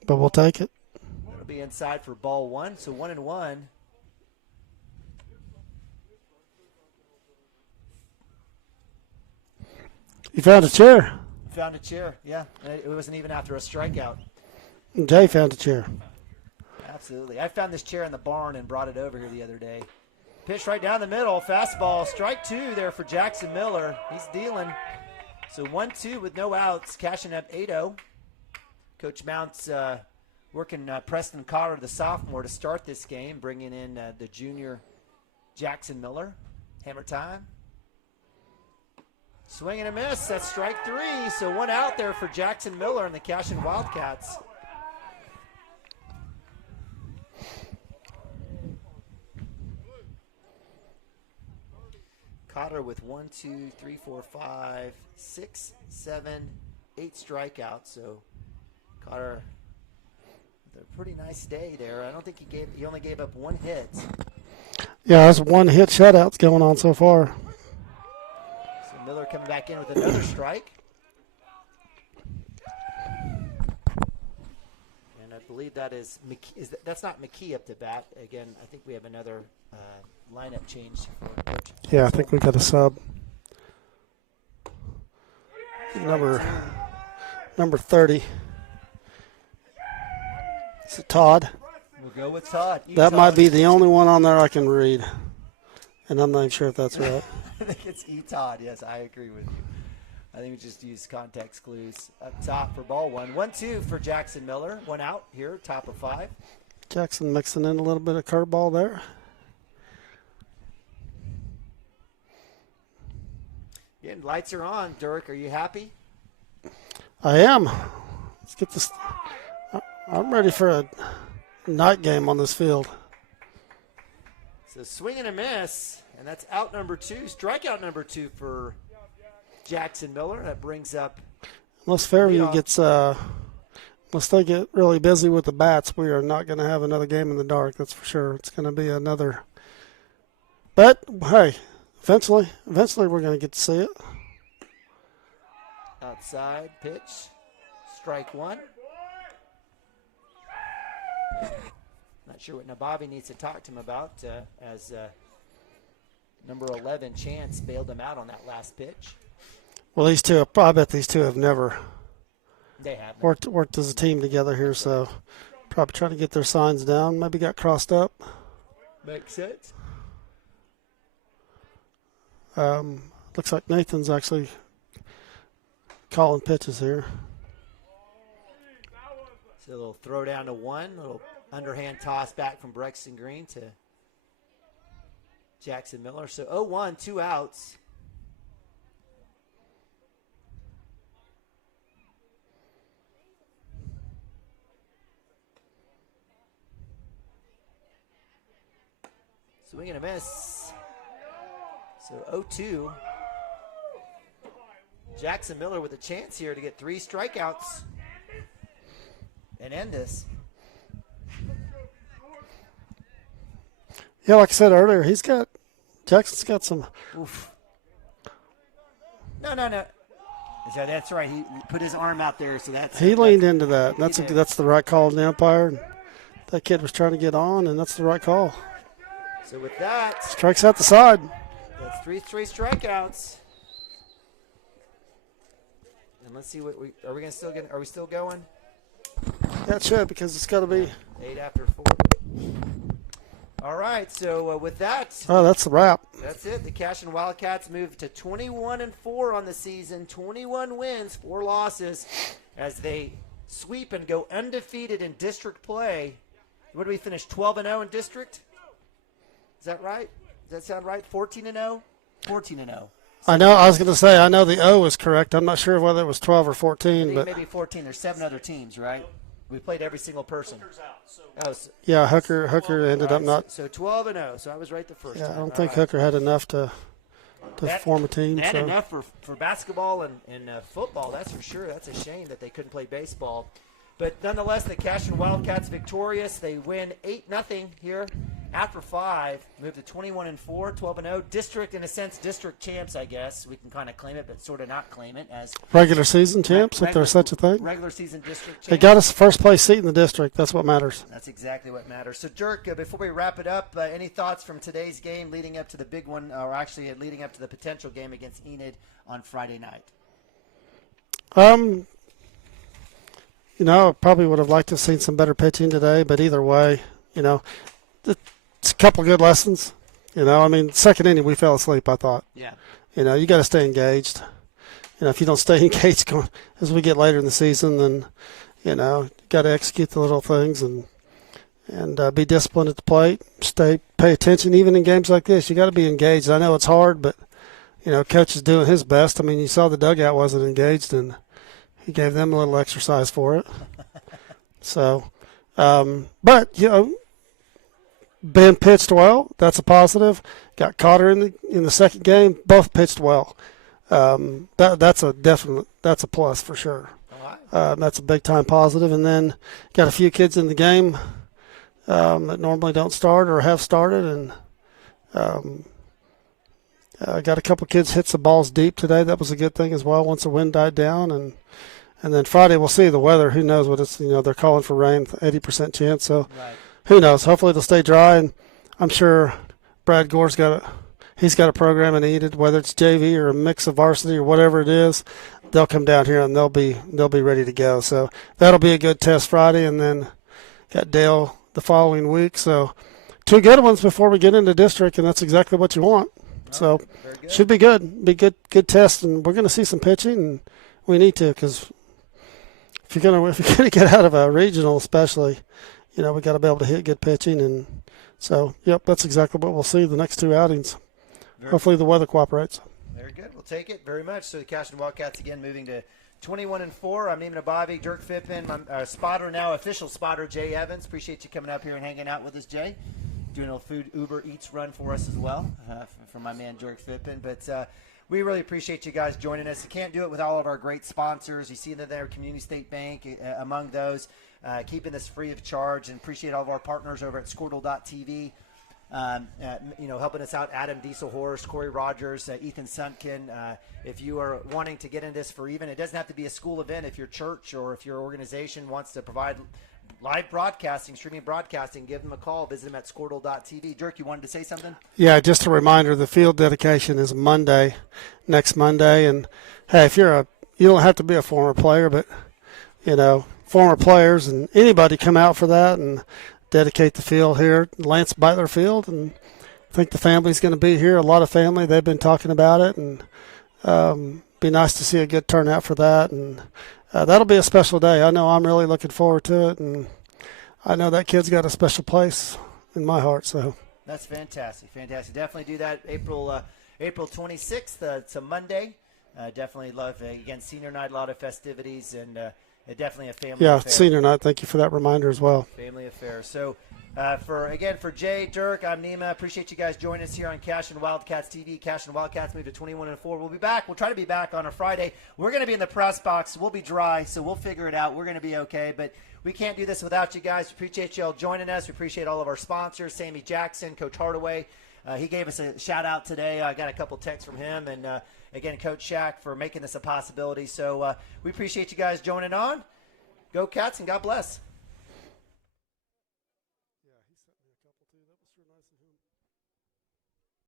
But we'll take it. It'll be inside for ball 1, so 1-1. You found a chair. Found a chair, yeah. It wasn't even after a strikeout. Jay found a chair. Absolutely. I found this chair in the barn and brought it over here the other day. Pitch right down the middle, fastball, strike 2 there for Jackson Miller. He's dealing. So 1-2 with no outs. Cashion up 8-0. Coach Mounts working Preston Cotter, the sophomore, to start this game, bringing in the junior Jackson Miller. Hammer time. Swing and a miss. That's strike 3. So 1 out there for Jackson Miller and the Cashion Wildcats. Cotter with 1, 2, 3, 4, 5, 6, 7, 8 strikeouts. So Cotter with a pretty nice day there. I don't think he only gave up 1 hit. Yeah, that's 1 hit shutouts going on so far. So Miller coming back in with another strike. And I believe that is McKee. That's not McKee up to bat. Again, I think we have another lineup change. Yeah, I think we got a sub. Number 30. It's Todd. We'll go with Todd. That might be the only one on there I can read. And I'm not even sure if that's right. I think it's E. Todd. Yes, I agree with you. I think we just use context clues up top for ball 1. 1-2 for Jackson Miller. 1 out here, top of 5. Jackson mixing in a little bit of curveball there. Yeah, lights are on. Dirk, are you happy? I am. Let's get this. I'm ready for a night game on this field. So swing and a miss, and that's out number 2. Strikeout number 2 for Jackson Miller. That brings up. Unless Fairview gets, unless they get really busy with the bats, we are not going to have another game in the dark. That's for sure. It's going to be another. But hey, eventually we're going to get to see it. Outside pitch, strike 1. Not sure what Nabavi needs to talk to him about as number 11, Chance, bailed him out on that last pitch. Well, these two, I bet these two have never worked as a team together here, so probably trying to get their signs down. Maybe got crossed up. Makes sense. Looks like Nathan's actually calling pitches here. So a little throw down to 1, little underhand toss back from Brexton Green to Jackson Miller. So 0-1, 2 outs. Swing and a miss. So 0-2. Jackson Miller with a chance here to get 3 strikeouts and end this. Yeah, like I said earlier, Jackson's got some. Oof. No. So that's right. He put his arm out there, so He leaned into that. That's the right call of the umpire. That kid was trying to get on, and that's the right call. So with that, strikes out the side. That's three strikeouts. And let's see are we still going? Yeah, it should, because it's got to be 8 after 4. All right, so with that. Oh, that's the wrap. That's it. The Cashion Wildcats moved to 21-4 on the season, 21 wins, 4 losses, as they sweep and go undefeated in district play. What did we finish? 12-0 in district? Is that right? Does that sound right? 14-0? 14-0. I know. I was going to say, I know the O is correct. I'm not sure whether it was 12 or 14. But maybe 14. There's 7 other teams, right? We played every single person. Yeah, Hooker ended up not. So 12-0. So I was right the first time. I don't think Hooker had enough to form a team. They had enough for basketball and football, that's for sure. That's a shame that they couldn't play baseball. But nonetheless, the Cashion Wildcats victorious. They win 8-0 here after 5. Move to 21-4, 12-0. District, in a sense, district champs, I guess. We can kind of claim it, but sort of not claim it as regular season champs, if there's such a thing. Regular season district champs. They got us first place seat in the district. That's what matters. That's exactly what matters. So, Dirk, before we wrap it up, any thoughts from today's game leading up to the big one, or actually leading up to the potential game against Enid on Friday night? I probably would have liked to have seen some better pitching today, but either way, it's a couple good lessons. Second inning we fell asleep, I thought. Yeah. You got to stay engaged. If you don't stay engaged as we get later in the season, then, you got to execute the little things and be disciplined at the plate. Pay attention even in games like this. You got to be engaged. I know it's hard, but, coach is doing his best. You saw the dugout wasn't engaged, and he gave them a little exercise for it. So, but, Ben pitched well. That's a positive. Got Cotter in the second game. Both pitched well. That's a plus for sure. That's a big time positive. And then got a few kids in the game that normally don't start or have started, and got a couple kids hit some balls deep today. That was a good thing as well. Once the wind died down, and then Friday we'll see the weather. Who knows what it's? They're calling for rain, 80% chance. So. Right. Who knows? Hopefully it'll stay dry, and I'm sure Brad Gore's got a program in Enid, whether it's JV or a mix of varsity or whatever it is. They'll come down here and they'll be ready to go. So that'll be a good test Friday, and then got Dale the following week. So 2 good ones before we get into district, and that's exactly what you want. So should be good. Be good test, and we're going to see some pitching, and we need to, because if you're gonna get out of a regional, especially. We got to be able to hit good pitching, and so, that's exactly what we'll see the next 2 outings. Hopefully the weather cooperates. Very good. We'll take it very much. So the Cashion Wildcats again moving to 21-4. I'm Neiman Abavi, Dirk Phippen, my spotter now, official spotter, Jay Evans. Appreciate you coming up here and hanging out with us, Jay. Doing a little food Uber Eats run for us as well, from my man Dirk Phippen. But we really appreciate you guys joining us. You can't do it with all of our great sponsors. You see them there, Community State Bank among those. Keeping this free of charge, and appreciate all of our partners over at Squirtle.tv, helping us out. Adam Dieselhorst, Corey Rogers, Ethan Suntkin. If you are wanting to get in this for even, it doesn't have to be a school event. If your church or if your organization wants to provide live broadcasting, streaming broadcasting, give them a call. Visit them at Squirtle.tv. Dirk, you wanted to say something? Yeah, just a reminder, the field dedication is next Monday. And, hey, you don't have to be a former player, but, former players and anybody come out for that and dedicate the field here, Lance Beitler Field, and I think the family's going to be here. A lot of family. They've been talking about it, and be nice to see a good turnout for that. And that'll be a special day. I know I'm really looking forward to it, and I know that kid's got a special place in my heart. So that's fantastic. Definitely do that. April 26th. It's a Monday. Definitely love again senior night. A lot of festivities and. Definitely a family affair. Yeah, senior night. Thank you for that reminder as well. Family affair. So, for Jay, Dirk, I'm Nima. Appreciate you guys joining us here on Cashion Wildcats TV. Cashion Wildcats move to 21-4. We'll be back. We'll try to be back on a Friday. We're going to be in the press box. We'll be dry, so we'll figure it out. We're going to be okay, but we can't do this without you guys. We appreciate you all joining us. We appreciate all of our sponsors, Sammy Jackson, Coach Hardaway. He gave us a shout-out today. I got a couple texts from him, and again, Coach Shack for making this a possibility. So we appreciate you guys joining on. Go Cats, and God bless.